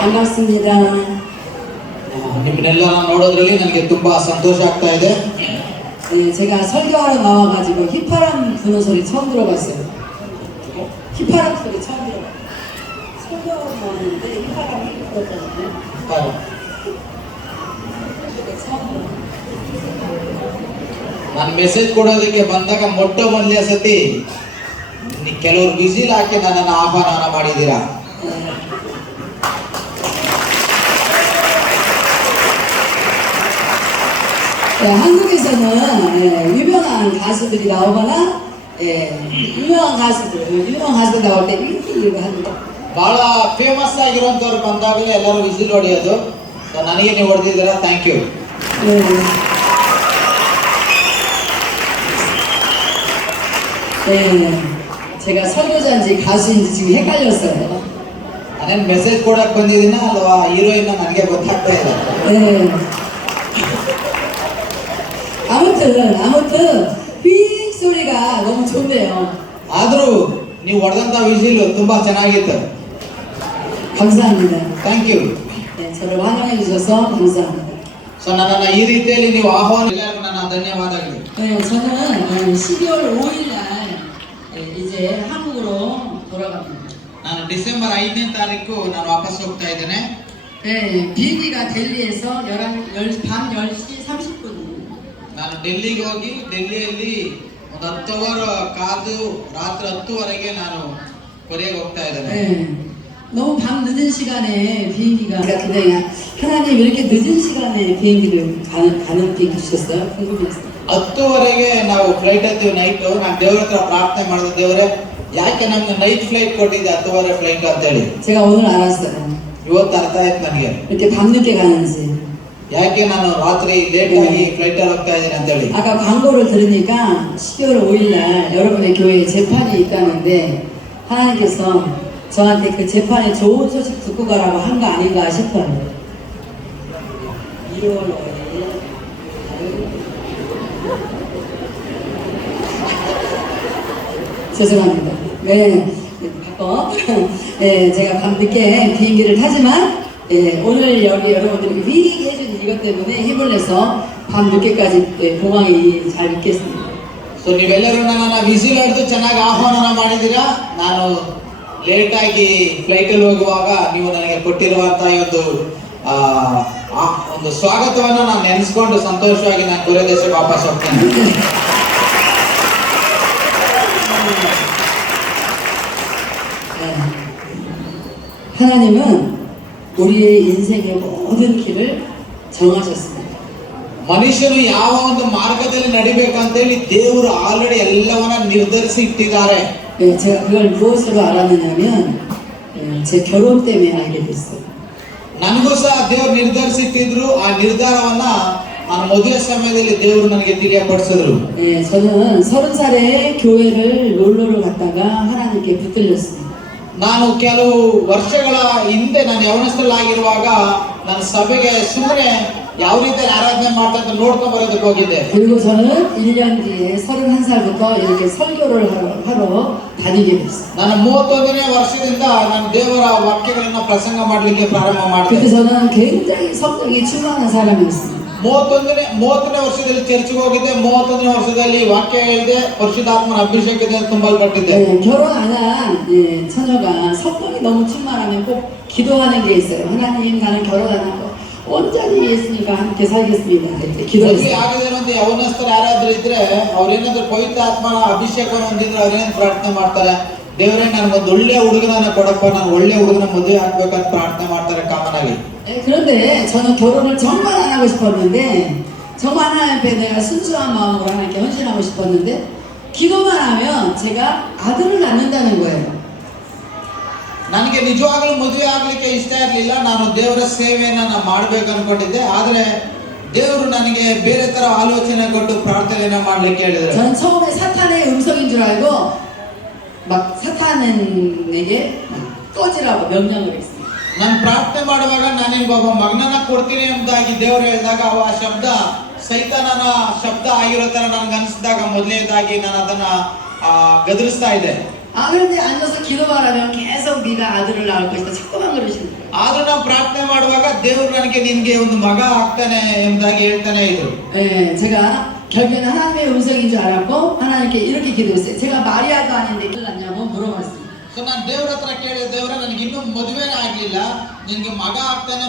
반갑습니다. ನಿಮ್ಮನ್ನೆಲ್ಲ ನೋಡೋದ್ರಲ್ಲಿ ನನಗೆ ತುಂಬಾ ಸಂತೋಷ ಆಗ್ತಾ ಇದೆ. 네, 제가 설교하러 나와가지고 휘파람 부는 소리 처음 들어봤어요. 휘파람 소리 처음 들어봤어요. 설교하러 나왔는데 휘파람이 불었잖아요. 처음 들어봤어요. ನಾನು ಮೆಸೇಜ್ ಕೊಡೋದಕ್ಕೆ ಬಂದಾಗ ಮೊಟ್ಟ ಮೊದಲನೇ ಸತಿ ಕೆಲವರು ವಿಸಿಲ್ ಹಾಕಿ ನನ್ನನ್ನು ಆಹ್ವಾನ ಮಾಡಿದ್ದೀರಾ. 네, 한국에서는 유명한 가수들이 나오거나 유명한 가수들 나올 때 이렇게 합니다. ಬಹಳ ಫೇಮಸ್ ಆಗಿರುವಂತವ್ರು ಬಂದಾಗಲೇ ಎಲ್ಲರೂ ವಿಸಿಲ್ ಹೊಡೆಯೋದು. ನನಗೆ ನೀವು ಹೊಡೆದಿದ್ದೀರಾ, ಥ್ಯಾಂಕ್ ಯು. 네, 제가 설교자인지 가수인지 지금 헷갈렸어요. ನಾನೇನು ಮೆಸೇಜ್ ಕೊಡಕ್ ಬಂದಿದ್ದೀನ ಅಥವಾ ಹೀರೋಯಿನ್ ನನಗೆ ಗೊತ್ತಾಗ್ತಾ ಇಲ್ಲ. 네. 아무튼 휙 소리가 너무 좋네요. ಆದರೂ ನೀವು ಹೊಡೆದಂತ ವಿಸಿಲ್ ತುಂಬಾ ಚೆನ್ನಾಗಿತ್ತು. 감사합니다. Thank you. 네, 저를 환영해 주셔서 감사합니다. ಸೊ ನನ್ನನ್ನು ಈ ರೀತಿಯಲ್ಲಿ ನೀವು ಆಹ್ವಾನ ಎಲ್ಲರಿಗೂ ನನ್ನ ಧನ್ಯವಾದಗಳು. 네, 저는 12월 5일 날 이제 한국으로 돌아갑니다. ನಾನು ಡಿಸೆಂಬರ್ 5ನೇ ತಾರೀಕು ನಾನು ವಾಪಸ್ ಹೋಗ್ತಾ ಇದ್ದೇನೆ. 네, 비행기가 델리에서 밤 10시 30분. ನಾನು ಡೆಲ್ಲಿಗೆ ಹೋಗಿ ಡೆಲ್ಲಿಯಲ್ಲಿ ಒಂದು 10 ಅವರ್ ಕಾದು ರಾತ್ರಿ 10ವರೆಗೆ ನಾನು ಕೊರಿಯಾಗೆ ಹೋಗ್ತಾ ಇದ್ದೇನೆ. 네, 너무 밤 늦은 시간에 비행기가 굉장히 하나님 왜 이렇게 늦은 시간에 비행기를 가는 비행기 주셨어요? 궁금했어요. 10ವರೆಗೆ ನಾವು ಫ್ಲೈಟ್ ಹತ್ತೀವಿ ನೈಟ್. ನಾನು ದೇವ್ರ ಹತ್ರ ಪ್ರಾರ್ಥನೆ ಮಾಡಿದ, ದೇವರೇ ಯಾಕೆ ನಮ್ಗೆ ನೈಟ್ ಫ್ಲೈಟ್ ಕೊಟ್ಟಿದ್ದೆ 10ವರೆ ಫ್ಲೈಟ್ ಅಂತೇಳಿ. 제가 오늘 알았어요. ಇವತ್ತು ಅರ್ಥ ಆಯ್ತು ನನಗೆ 이렇게 밤늦게 가는지. ಯಾಕೆ ನಾನು ರಾತ್ರಿ ಲೇಟ್ ಆಗಿ ಫ್ಲೈಟ್ ಅಲ್ಲಿ ಹೋಗ್ತಾ ಇದ್ದೀನಿ ಅಂತೇಳಿ. 아까 광고를 들으니까 12월 5일 날 여러분의 교회에 재판이 있다는데 하나님께서 저한테 그 재판에 좋은 소식 듣고 가라고 한 거 아닌가 싶어요. 2월 5일 죄송합니다. 네, 바꿔. 네, 제가 밤늦게 비행기를 타지만 오늘 여기 여러분들이 휘 해준 이것 때문에 힘을 내서 밤늦게까지 공항에 잘 있겠습니다. ಸೊ ನೀವೆಲ್ಲರೂ ನನ್ನನ್ನು ವಿಸಿಲ್ ಹೊಡೆದು ಚೆನ್ನಾಗಿ ಆಹ್ವಾನ ಮಾಡಿದ್ದೀರಾ. ನಾನು ಲೇಟ್ ಆಗಿ ಫ್ಲೈಟ್ ಅಲ್ಲಿ ಹೋಗುವಾಗ ನೀವು ನನಗೆ ಕೊಟ್ಟಿರುವಂತಹ ಈ ಒಂದು ಸ್ವಾಗತವನ್ನು ನಾನು ನೆನೆಸ್ಕೊಂಡು ಸಂತೋಷವಾಗಿ ನಾನು ಕೊರಿಯಾ ದೇಶಕ್ಕೆ ವಾಪಸ್ ಹೋಗ್ತೇನೆ. 하나님은 우리의 인생의 모든 길을 정하셨습니다. ಮನುಷ್ಯನು ಯಾವ ಒಂದು ಮಾರ್ಗದಲ್ಲಿ ನಡಿಬೇಕಂತೇಳಿ ದೇವರು ಆಲ್ರೆಡಿ ಎಲ್ಲವನ್ನ ನಿರ್ಧರಿಸಿ ಇಟ್ಟಿದ್ದಾರೆ. 제가 그걸 무엇으로 알았느냐면 제 결혼 때문에 알게 됐어요. ನನಗೂ ಸಹ ದೇವರು ನಿರ್ಧರಿಸಿಟ್ಟಿದ್ರು. ಆ ನಿರ್ಧಾರವನ್ನ ನಾನು ಮದುವೆ ಸಮಯದಲ್ಲಿ ದೇವರು ನನಗೆ ತಿಳಿಯಪಡಿಸಿದ್ರು. 저는 30살에 교회를 놀러를 갔다가 하나님께 붙들렸습니다. ನಾನು ಕೆಲವು ವರ್ಷಗಳ ಹಿಂದೆ ನಾನು ಯವನಸ್ಥಳಾಗಿರುವಾಗ ನಾನು ಸಭೆಗೆ ಸುಮ್ಮನೆ ಯಾವ ರೀತಿ ಆರಾಧನೆ ಮಾಡ್ತಾ ಅಂತ ನೋಡ್ಕೊಂಡು ಬರೋದಕ್ಕೆ ಹೋಗಿದ್ದೆ. 그리고 저는 1년 뒤에 31살부터 이렇게 설교를 하러 다니게 됐어요. ನಾನು 31ನೇ ವರ್ಷದಿಂದ ನಾನು ದೇವರ ವಾಕ್ಯಗಳನ್ನ ಪ್ರಸಂಗ ಮಾಡಲಿಕ್ಕೆ ಪ್ರಾರಂಭ ಮಾಡಿದೆ. 그때 저는 굉장히 성령이 충만한 사람이었습니다. 30ನೇ ವರ್ಷದಲ್ಲಿ ಚರ್ಚ್ಗೆ ಹೋಗಿದ್ದೆ. 31ನೇ ವರ್ಷದಲ್ಲಿ ವಾಕ್ಯ ಹೇಳಿದೆ. ಪರಿಶುದ್ಧಾತ್ಮನ ಅಭಿಷೇಕದಿಂದ ತುಂಬಲ್ಪಟ್ಟಿದ್ದೆ. 결혼 안 한 처녀가 성령이 너무 충만하면 꼭 기도하는 게 있어요. 하나님, 나는 결혼 안 하고 온전히 예수님과 함께 살겠습니다. 이렇게 기도했어요. ಆಗದಿರುವಂತ ಯವನಸ್ಥರು ಯಾರಾದ್ರೂ ಇದ್ರೆ ಅವ್ರೇನಾದ್ರೂ ಪವಿತ್ರ ಆತ್ಮನ ಅಭಿಷೇಕವನ್ನು ಹೊಂದಿದ್ರೆ ಅವ್ರೇನ್ ಪ್ರಾರ್ಥನೆ ಮಾಡ್ತಾರೆ, ದೇವರೇ ನನಗೊಂದು ಒಳ್ಳೆ ಹುಡುಗನ ಕೊಡಪ್ಪ, ನಾನು ಒಳ್ಳೆ ಹುಡುಗನ ಮದುವೆ ಆಗ್ಬೇಕಂತ ಪ್ರಾರ್ಥನೆ ಮಾಡ್ತಾರೆ ಕಾಮನ್ ಆಗಿ. 그런데 저는 결혼을 정말 안 하고 싶었는데, 정말 하나님 앞에 내가 순수한 마음으로 하나님께 헌신하고 싶었는데, 기도만 하면 제가 아들을 낳는다는 거예요. ನನಗೆ ನಿಜವಾಗ್ಲೂ ಮದುವೆ ಆಗ್ಲಿಕ್ಕೆ ಇಷ್ಟ ಇರಲಿಲ್ಲ. ನಾನು ದೇವರ ಸೇವೆಯನ್ನ ನಾನು ಮಾಡ್ಬೇಕು ಅನ್ಕೊಂಡಿದ್ದೆ. ಆದ್ರೆ ದೇವರು ನನಗೆ ಬೇರೆ ತರ ಆಲೋಚನೆ ಕೊಟ್ಟು ಪ್ರಾರ್ಥನೆಯನ್ನ ಮಾಡ್ಲಿಕ್ಕೆ ಹೇಳಿದ್ರು. 저는 처음에 사탄의 음성인 줄 알고 막 사탄에게 꺼지라고 명령을 했어요. ನಾನು ಪ್ರಾರ್ಥನೆ ಮಾಡುವಾಗ ನಾನು ನಿಮ್ಗೆ ಒಬ್ಬ ಮಗನನ್ನ ಕೊಡ್ತೀನಿ ಎಂಬುದಾಗಿ ದೇವರು ಹೇಳಿದಾಗ ಆ ಶಬ್ದ ಸೈತಾನನ ಶಬ್ದ ಆಗಿರೋ ತರ ನನಗೆ ಅನಿಸಿದಾಗ ಮೊದಲನೇದಾಗಿ ನಾನು ಅದನ್ನ ಗದರಿಸ್ತಾ ಇದ್ದೆ. 그런데 앉아서 기도만 하면 계속 네가 아들을 낳을 것이다 자꾸만 그러시는 거예요. ಆದ್ರೂ ನಾವು ಪ್ರಾರ್ಥನೆ ಮಾಡುವಾಗ ದೇವರು ನನಗೆ ನಿನ್ಗೆ ಒಂದು ಮಗ ಆಗ್ತಾನೆ ಎಂಬುದಾಗಿ ಹೇಳ್ತಾನೆ ಇದ್ರು. 예, 제가 결국에는 하나님의 음성인 줄 알았고 하나님께 이렇게 기도했어요. 제가 마리아도 아닌데 일났냐고 물어봤어요. ಸೊ ನಾನು ದೇವ್ರ ಹತ್ರ ಕೇಳಿದ, ದೇವ್ರ ನನಗೆ ಇನ್ನೂ ಮದುವೆನೇ ಆಗ್ಲಿಲ್ಲ, ನಿನ್ಗೆ ಮಗ ಆಗ್ತಾನೆ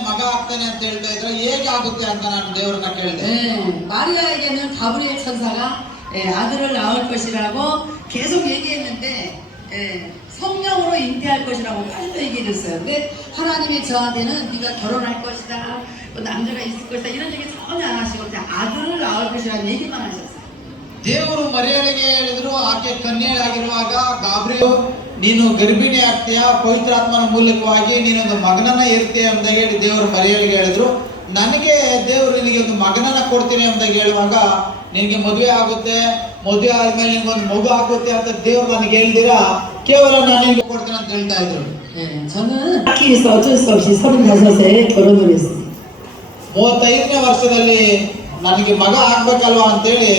ಅಂತ ಹೇಳ್ತಾ ಇದ್ರೆ ಹೇಗೆ ಆಗುತ್ತೆ ಅಂತ ನಾನು ದೇವ್ರನ್ನ ಕೇಳಿದೆ. 예, 마리아에게는 가브리엘 천사가 아들을 낳을 것이라고 계속 얘기했는데 성령으로 잉태할 것이라고 빨리 얘기했어요. 근데 하나님이 저한테는 네가 결혼할 것이다, 남자가 있을 것이다 이런 얘기 전혀 안 하시고 그냥 아들을 낳을 것이라는 얘기만 하셨어요. ದೇವರು ಮರಿಯಳಿಗೆ ಹೇಳಿದ್ರು, ಆಕೆ ಕನ್ಯೆಯಾಗಿರುವಾಗ ಗಾಬ್ರಿಯಲ್ ನೀನು ಗರ್ಭಿಣಿ ಆಗ್ತೀಯಾ, ಪವಿತ್ರಾತ್ಮನ ಮೂಲಕವಾಗಿ ನೀನೊಂದು ಮಗನನ್ನ ಇರ್ತೀಯ ಎಂಬುದಾಗಿ ಹೇಳಿ ದೇವರು ಮರಿಯಳಿಗೆ ಹೇಳಿದ್ರು. ನನಗೆ ದೇವರು ನಿನಗೆ ಒಂದು ಮಗನನ್ನ ಕೊಡ್ತೀನಿ ಎಂಬುದಾಗಿ ಹೇಳುವಾಗ ನಿನಗೆ ಮದುವೆ ಆಗುತ್ತೆ, ಮದುವೆ ಆದ್ಮೇಲೆ ನಿನ್ಗೊಂದು ಮಗು ಆಗುತ್ತೆ ಅಂತ ದೇವರು ನನಗೆ ಹೇಳ್ದಿರಾ ಕೇವಲ ನಾನು ನಿನ್ಗೆ ಕೊಡ್ತೀನಿ ಅಂತ ಹೇಳ್ತಾ ಇದ್ರು. 예, 저는 학교에서 어쩔 수 없이 35에 결혼을 했어요. 35ನೇ ವರ್ಷದಲ್ಲಿ ನನಗೆ ಮಗ ಆಗ್ಬೇಕಲ್ವಾ ಅಂತೇಳಿ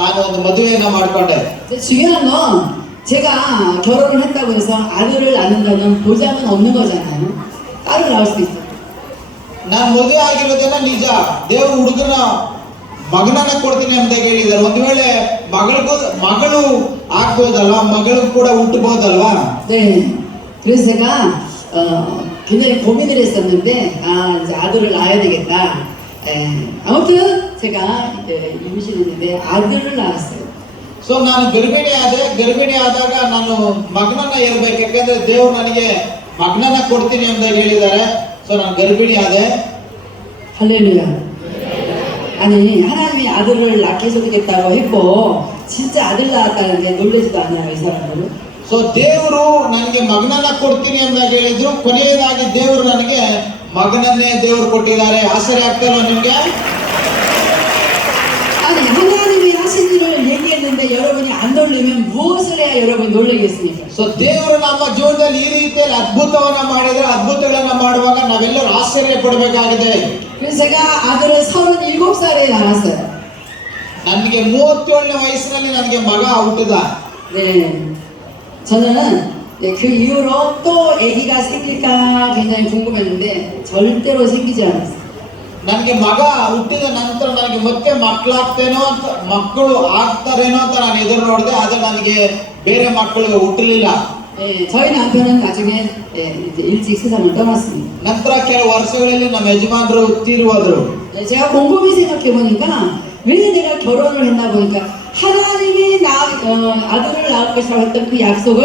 ನಾನು ಒಂದು ಮದುವೆಯನ್ನ ಮಾಡ್ಕೊಂಡೆ. 근데 중요한 건 제가 결혼을 했다고 해서 아들을 낳는다는 보장은 없는 거잖아요. 딸을 낳을 수 있어요. ನಾನು ಮದುವೆ ಆಗಿರೋದೇನ ನಿಜ, ದೇವರು ಹುಡುಗನ ಮಗನನ್ನ ಕೊಡ್ತೀನಿ ಅಂತ ಹೇಳಿದ್ದಾರೆ. ಒಂದು ವೇಳೆ ಮಗಳು ಆಗ್ಬೋದಲ್ವಾ, ಮಗಳು ಕೂಡ ಹುಟ್ಟಬಹುದಲ್ವಾ. 네, 그래서 제가 굉장히 고민을 했었는데 이제 아들을 낳아야 되겠다. 아무튼 제가 임신을 했는데 아들을 낳았어요. ಸೊ ನಾನು ಗರ್ಭಿಣಿ ಆದಾಗ ನಾನು ಮಗನನ್ನ ಇರ್ಬೇಕು, ಯಾಕಂದ್ರೆ ದೇವರು ನನಗೆ ಮಗನನ್ನ ಕೊಡ್ತೀನಿ ಅಂತ ಹೇಳಿದ್ದಾರೆ. ಸೊ ನಾನು ಗರ್ಭಿಣಿ ಆದೆ. 할렐루야. 아니 하나님이 아들을 낳게 해주겠다고 했고 진짜 아들 낳았다는 게 놀라지도 않아요 이 사람들은. ಸೊ ದೇವರು ನನಗೆ ಮಗನನ್ನ ಕೊಡ್ತೀನಿ ಎಂದಾಗ ಹೇಳಿದ್ರು, ಕೊನೆಯದಾಗಿ ದೇವರು ನನಗೆ ಮಗನನ್ನೇ ದೇವರು ಕೊಟ್ಟಿದ್ದಾರೆ. ಆಶ್ಚರ್ಯ ಆಗ್ತಲ್ವ ನಿಮ್ಗೆ? 아니 하나님이 하신 일을 얘기했는데 여러분이 안 놀리면 무엇을 해야 여러분이 놀라겠습니까? ಸೊ ದೇವರು ನಮ್ಮ ಜೀವನದಲ್ಲಿ ಈ ರೀತಿಯಲ್ಲಿ ಅದ್ಭುತವನ್ನ ಮಾಡಿದ್ರೆ, ಅದ್ಭುತಗಳನ್ನ ಮಾಡುವಾಗ ನಾವೆಲ್ಲರೂ ಆಶ್ಚರ್ಯ ಪಡಬೇಕಾಗಿದೆ. 그래서 제가 아들을 37살에 낳았어요. ನನಗೆ 37ನೇ ವಯಸ್ಸಿನಲ್ಲಿ ನನಗೆ ಮಗ ಹುಟ್ಟಿದ. 네, 저는 그 이후로 또 아기가 생길까 굉장히 궁금했는데 절대로 생기지 않았어요. ನನಗೆ ಮಗ ಹುಟ್ಟಿದ ನಂತರ ನನಗೆ ಮತ್ತೆ ಮಕ್ಕಳು ಆಗ್ತಾರೇನೋ ಅಂತ ನಾನು ಎದುರು ನೋಡಿದೆ, ಆದ್ರೆ ನನಗೆ ಬೇರೆ ಮಕ್ಕಳು ಹುಟ್ಟಲಿಲ್ಲ. 네, 저희 남편은 나중에 이제 일찍 세상을 떠났습니다. ನಂತರ ಕೆಲವು ವರ್ಷಗಳಲ್ಲಿ ನಮ್ಮ ಯಜಮಾನರು ತೀರಿಹೋದ್ರು. 네, 제가 곰곰이 생각해 보니까 왜 내가 결혼을 했나 보니까 하나님이 아들을 낳을 것이라고 했던 그 약속을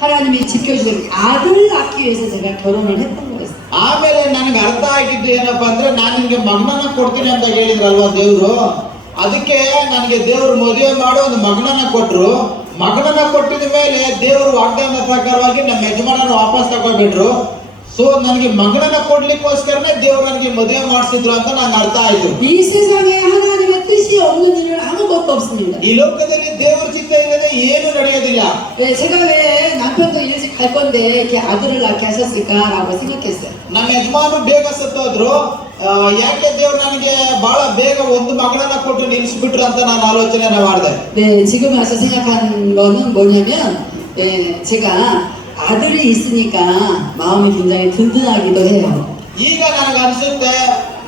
하나님이 지켜주고 아들을 낳기 위해서 제가 결혼을 했던 거였어요. ಆಮೇಲೆ ನನಗೆ ಅರ್ಥ ಆಗಿದ್ದು ಏನಪ್ಪಾ ಅಂದ್ರೆ, ನಾನು ನಿನ್ಗೆ ಮಗನನ್ನ ಕೊಡ್ತೀನಿ ಅಂತ ಹೇಳಿದ್ರಲ್ವಾ ದೇವರು, ಅದಕ್ಕೆ ನನಗೆ ದೇವರು ಮದುವೆ ಮಾಡಿ ಒಂದು ಮಗನನ್ನ ಕೊಟ್ರು. ಮಗನನ್ನ ಕೊಟ್ಟಿದ ಮೇಲೆ ದೇವರು ವಾಗ್ದಾನದ ಪ್ರಕಾರವಾಗಿ ನಮ್ಮ ಯಜಮಾನನ ವಾಪಸ್ ತಗೊಂಡ್ಬಿಟ್ರು. ಸೊ ನನಗೆ ಮಗನನ್ನ ಕೊಡ್ಲಿಕ್ಕೋಸ್ಕರನೇ ದೇವರು ನನಗೆ ಮದುವೆ ಮಾಡಿಸಿದ್ರು ಅಂತ ನಂಗೆ ಅರ್ಥ ಆಯ್ತು. 이 세상에 하나님의 뜻이 없는 일은 아무것도 없습니다. ಈ ಲೋಕದಲ್ಲಿ ದೇವರ ಚಿತ್ತ ಇಲ್ಲದೆ ಏನು ನಡೆಯೋದಿಲ್ಲ. 네, 제가 왜 남편도 일찍 갈 건데 이렇게 아들을 낳게 하셨을까라고 생각했어요. ನಮ್ಮ ಯಜಮಾನರು ಬೇಗ ಸತ್ತೋದ್ರು, ಯಾಕೆ ದೇವ್ರು ನನಗೆ ಬಹಳ ಬೇಗ ಒಂದು ಮಗನನ್ನ ಕೊಟ್ಟು ನಿಲ್ಲಿಸ್ಬಿಟ್ರು ಅಂತ ನಾನು ಆಲೋಚನೆ ಮಾಡಿದೆ. 네, 지금 와서 생각한 거는 뭐냐면 제가 아들이 있으니까 마음이 굉장히 든든하기도 해요. ಈಗ ನನಗೆ ಅನ್ಸುತ್ತೆ,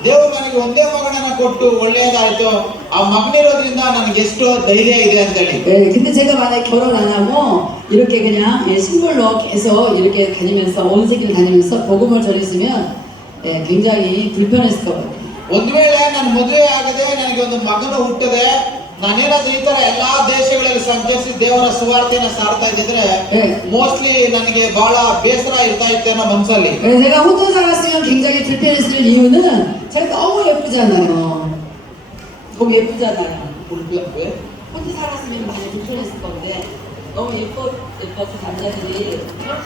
ದೇವರು ನನಗೆ ಒಂದೇ ಮಗನನ್ನ ಕೊಟ್ಟು ಒಳ್ಳೆಯದಾಯ್ತು, ಆ ಮಗನಿರೋದ್ರಿಂದ ನನಗೆ ಎಷ್ಟು ಧೈರ್ಯ ಇದೆ ಅಂತೇಳಿ. 네, 근데 제가 만약에 결혼 안 하고 이렇게 그냥 식물로 계속 이렇게 다니면서 온 세계를 다니면서 복음을 전했으면 굉장히 불편했을 것 같아요. ಒಂದು ವೇಳೆ ನನ್ನ ಮದುವೆ ಆಗದೆ ನನಗೆ ಒಂದು ಮಗನು ಹುಟ್ಟದೆ ನಾನೇನಾದ್ರೂ ಈ ತರ ಎಲ್ಲಾ ದೇಶಗಳಲ್ಲಿ ಸಂಚರಿಸಿ ದೇವರ ಸುವಾರ್ತೆಯನ್ನ ಸಾರ್ತಾ ಇದ್ದಿದ್ರೆ ಮೋಸ್ಟ್ಲಿ ನನಗೆ ಬಹಳ ಬೇಸರ ಇರ್ತಾ ಇತ್ತೇನೋ ಮನಸ್ಸಲ್ಲಿ. 제가 혼자 살았으면 굉장히 불편했을 이유는 제가 너무 예쁘잖아요. 너무 예쁘잖아요. 혼자 살았으면 많이 불편했을 건데 너무 예뻐서 남자들이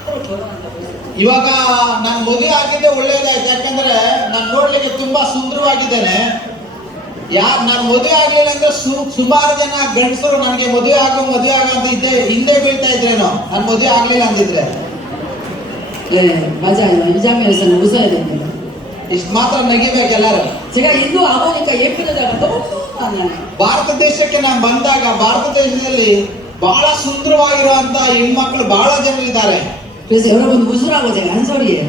서로 결혼한다고 했어요. ಇವಾಗ ನಾನು ಮದುವೆ ಆಗಿದ್ದೆ ಒಳ್ಳೇದಾಯ್ತು, ಯಾಕಂದ್ರೆ ನಾನು ನೋಡ್ಲಿಕ್ಕೆ ತುಂಬಾ ಸುಂದರವಾಗಿದ್ದೇನೆ. ನಾನು ಮದುವೆ ಆಗ್ಲಿಲ್ಲ ಅಂದ್ರೆ ಸುಮಾರು ಜನ ಗಂಡಸರು ನನಗೆ ಮದುವೆ ಆಗೋ ಅಂತ ಹಿಂದೆ ಬೀಳ್ತಾ ಇದ್ರೇನೋ, ನಾನು ಮದುವೆ ಆಗ್ಲಿಲ್ಲ ಅಂದಿದ್ರೆ. 네, 맞아요. 이 장면에서는 웃어야 됩니다. ಇಷ್ಟು ಮಾತ್ರ ನಗಿಬೇಕು ಎಲ್ಲರೂ. 제가 인도 와보니까 예쁜 여자가 너무 많아요. ಭಾರತ ದೇಶಕ್ಕೆ ನಾನು ಬಂದಾಗ ಭಾರತ ದೇಶದಲ್ಲಿ ಬಹಳ ಸುಂದರವಾಗಿರುವಂತ ಹೆಣ್ಮಕ್ಳು ಬಹಳ ಜನ ಇದ್ದಾರೆ. 그래서 여러분 웃으라고 제가 한 소리예요.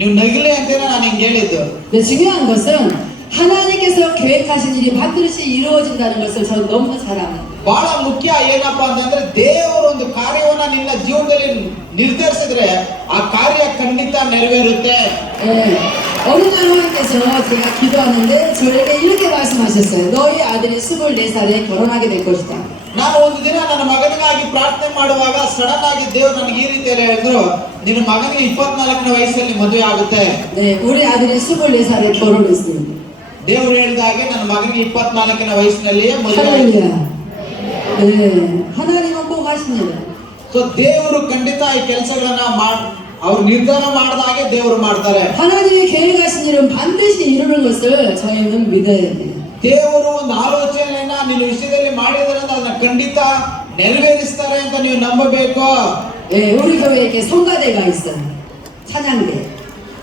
ನೀವು ನಗಿಲಿ ಅಂತೇನೆ ನಾನು ಹಿಂಗೆ ಹೇಳಿದ್ದು. 근데 중요한 것은 하나님께서 계획하신 일이 반드시 이루어진다는 것을 저는 너무나 잘 압니다. ಬಹಳ ಮುಖ್ಯ ಏನಪ್ಪಾ ಅಂತಂದ್ರೆ ದೇವರು ಒಂದು ಕಾರ್ಯವನ್ನ ನಿನ್ನ ಜೀವನದಲ್ಲಿ ನಿರ್ಧರಿಸಿದ್ರೆ ಆ ಕಾರ್ಯ ಖಂಡಿತ ನೆರವೇರುತ್ತೆ. 예, 어느 날 하나님께서 제가 기도하는데 저에게 이렇게 말씀하셨어요. 너희 아들이 24살에 결혼하게 될 것이다. ನಾನು ಒಂದು ದಿನ ನನ್ನ ಮಗನಿಗಾಗಿ ಪ್ರಾರ್ಥನೆ ಮಾಡುವಾಗ ಸಡನ್ ಆಗಿ ದೇವರು ನನಗೆ ಈ ರೀತಿಯಲ್ಲಿ ಹೇಳಿದ್ರು, ನಿನ್ನ ಮಗನಿಗೆ 24ನೇ ವಯಸ್ಸಲ್ಲಿ ಮದುವೆ ಆಗುತ್ತೆ. 네, 우리 아들이 24살에 결혼했습니다. ದೇವರು ಹೇಳಿದ ಹಾಗೆ ನನ್ನ ಮಗನಿಗೆ 24ನೇ ವಯಸ್ಸಿನಲ್ಲಿಯೇ ಮದುವೆ ಆಯಿತು. 할렐루야. 네, 하나님은 꼭 하십니다. ಸೊ ದೇವರು ಖಂಡಿತ ಈ ಕೆಲಸಗಳನ್ನ ಅವ್ರು ನಿರ್ಧಾರ ಮಾಡಿದ ಹಾಗೆ ದೇವರು ಮಾಡ್ತಾರೆ. 하나님이 계획하신 일은 반드시 이루는 것을 저희는 믿어야 돼요. ದೇವರು ಒಂದು ಆಲೋಚನೆಯನ್ನ ನಿನ್ನ ವಿಷಯದಲ್ಲಿ ಮಾಡಿದ್ರೆ ಅದನ್ನ ಖಂಡಿತ ನೆರವೇರಿಸ್ತಾರೆ ಅಂತ ನೀವು ನಂಬಬೇಕು. 네, 우리 교회에 이렇게 성가대가 있어요. 찬양대.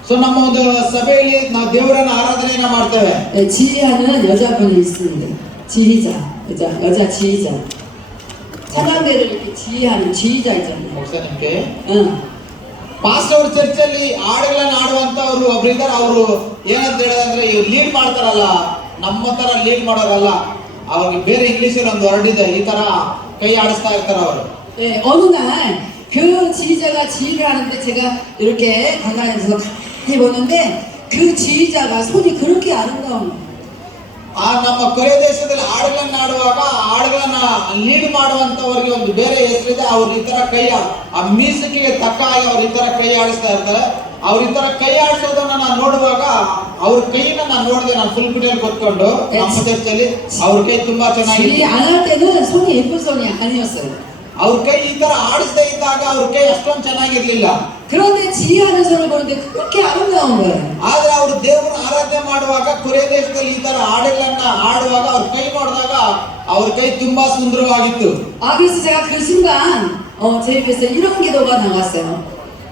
ಸೊ ನಮ್ಮ ಒಂದು ಸಭೆಯಲ್ಲಿ ನಾವು ದೇವರನ್ನ ಆರಾಧನೆಯನ್ನ ಮಾಡ್ತೇವೆ. 네, 지휘하는 여자분이 있습니다. 지휘자, 여자 지휘자. 찬양대를 이렇게 지휘하는 지휘자 있잖아요. ನಿಮ್ಗೆ 응. ಪಾಸ್ಟ್ ಅವ್ರ ಚರ್ಚಲ್ಲಿ ಹಾಡುಗಳನ್ನ ಆಡುವಂತವ್ರು ಒಬ್ರು ಇದ್ದಾರೆ. ಅವರು ಏನಂತ ಹೇಳಿದ್ರೆ ಇವ್ರು ಲೀಡ್ ಮಾಡ್ತಾರಲ್ಲ, ನಮ್ಮ ತರ ಲೀಡ್ ಮಾಡೋರಲ್ಲ, ಅವ್ರಿಗೆ ಬೇರೆ ಇಂಗ್ಲಿಷಲ್ಲಿ ಒಂದು ವರ್ಡ್ ಇದೆ, ಈ ತರ ಕೈ ಆಡಿಸ್ತಾ ಇರ್ತಾರೆ ಅವರು. 네, 어느 날 그 지휘자가 지휘를 하는데 제가 이렇게 강단에서 가만히 보는데 그 지휘자가 손이 그렇게 아름다운 거예요. ಆ ನಮ್ಮ ಕೊರಿಯ ದೇಶದಲ್ಲಿ ಹಾಡುಗಳನ್ನ ಆಡುವಾಗ ಹಾಡುಗಳನ್ನ ಲೀಡ್ ಮಾಡುವಂತವ್ರಿಗೆ ಒಂದು ಬೇರೆ ಹೆಸರಿದೆ. ಅವ್ರು ಈ ತರ ಕೈ ಆ ಮ್ಯೂಸಿಕ್ಗೆ ತಕ್ಕ ಹಾಗೆ ಅವ್ರು ಈ ತರ ಕೈ ಆಡಿಸ್ತಾ ಇರ್ತಾರೆ. ಅವ್ರ ಈ ತರ ಕೈ ಆಡಿಸೋದನ್ನ ನಾನು ನೋಡುವಾಗ ಅವ್ರ ಕೈನ ನಾನು ನೋಡಿದೆ. ನಾನು ಫುಲ್ ಬಿಟಲ್ಲಿ ಕೂತ್ಕೊಂಡು ನಮ್ಮ ಚರ್ಚಲ್ಲಿ ಅವ್ರ ಕೈ ತುಂಬಾ ಚೆನ್ನಾಗಿ, 지휘 안 할 때는 손이 예쁜 손이 아니었어요. ಅವ್ರ ಕೈ ಈ ತರ ಆಡಿಸದೇ ಇದ್ದಾಗ ಅವ್ರ ಕೈ ಅಷ್ಟೊಂದು ಚೆನ್ನಾಗಿರ್ಲಿಲ್ಲ. 그런데 지휘하는 손을 보는데 그렇게 아름다운 거예요. ಆದ್ರೆ ಅವರು ದೇವರ ಆರಾಧನೆ ಮಾಡುವಾಗ ಕೊರಿಯ ದೇಶದಲ್ಲಿ ಈ ತರ ಹಾಡುಗಳನ್ನ ಆಡುವಾಗ ಅವ್ರ ಕೈ ನೋಡಿದಾಗ ಅವ್ರ ಕೈ ತುಂಬಾ ಸುಂದರವಾಗಿತ್ತು. 아, 그래서 제가 그 순간 제 입에서 이런 기도가 나왔어요.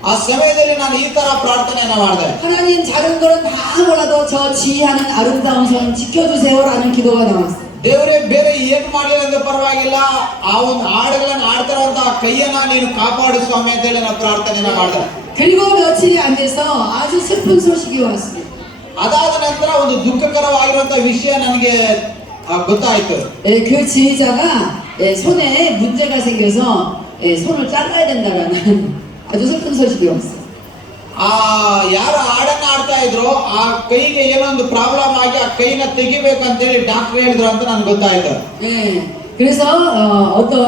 ಆ ಸಮಯದಲ್ಲಿ ನಾನು ಈ ತರ ಪ್ರಾರ್ಥನೆಯನ್ನ ಮಾಡಿದೆ. 하나님, 다른 거는 다 몰라도 저 지휘하는 아름다운 손 지켜주세요라는 기도가 나왔어요. ದೇವರೇ ಬೇರೆ ಏನು ಮಾಡಲಿಲ್ಲ ಅಂದ್ರೆ ಪರವಾಗಿಲ್ಲ, ಆ ಒಂದು ಹಾಡುಗಳನ್ನ ಆಡ್ತಾರಂತ ಕೈಯನ್ನ ನೀನು ಕಾಪಾಡು ಸ್ವಾಮಿ ಅಂತ ಹೇಳಿ ನಾವು ಪ್ರಾರ್ಥನೆಯನ್ನ ಮಾಡಿದೆ. 그리고 며칠이 안 돼서 아주 슬픈 소식이 왔습니다. ಅದಾದ ನಂತರ ಒಂದು ದುಃಖಕರವಾಗಿರುವಂತ ವಿಷಯ ನನಗೆ ಗೊತ್ತಾಯ್ತು. 예, 그 지휘자가 손에 문제가 생겨서 손을 잘라야 된다라는 아주 슬픈 소식이 왔어요. ಆ ಯಾರು ಹಾಡನ್ನ ಆಡ್ತಾ ಇದ್ರು ಆ ಕೈಗೆ ಏನೋ ಒಂದು ಪ್ರಾಬ್ಲಮ್ ಆಗಿ ಆ ಕೈನ ತೆಗಿಬೇಕಂತೇಳಿ ಡಾಕ್ಟರ್ ಹೇಳಿದ್ರು ಅಂತ ನನ್ಗೆ ಗೊತ್ತಾಯ್ತು. 예, 그래서 어떤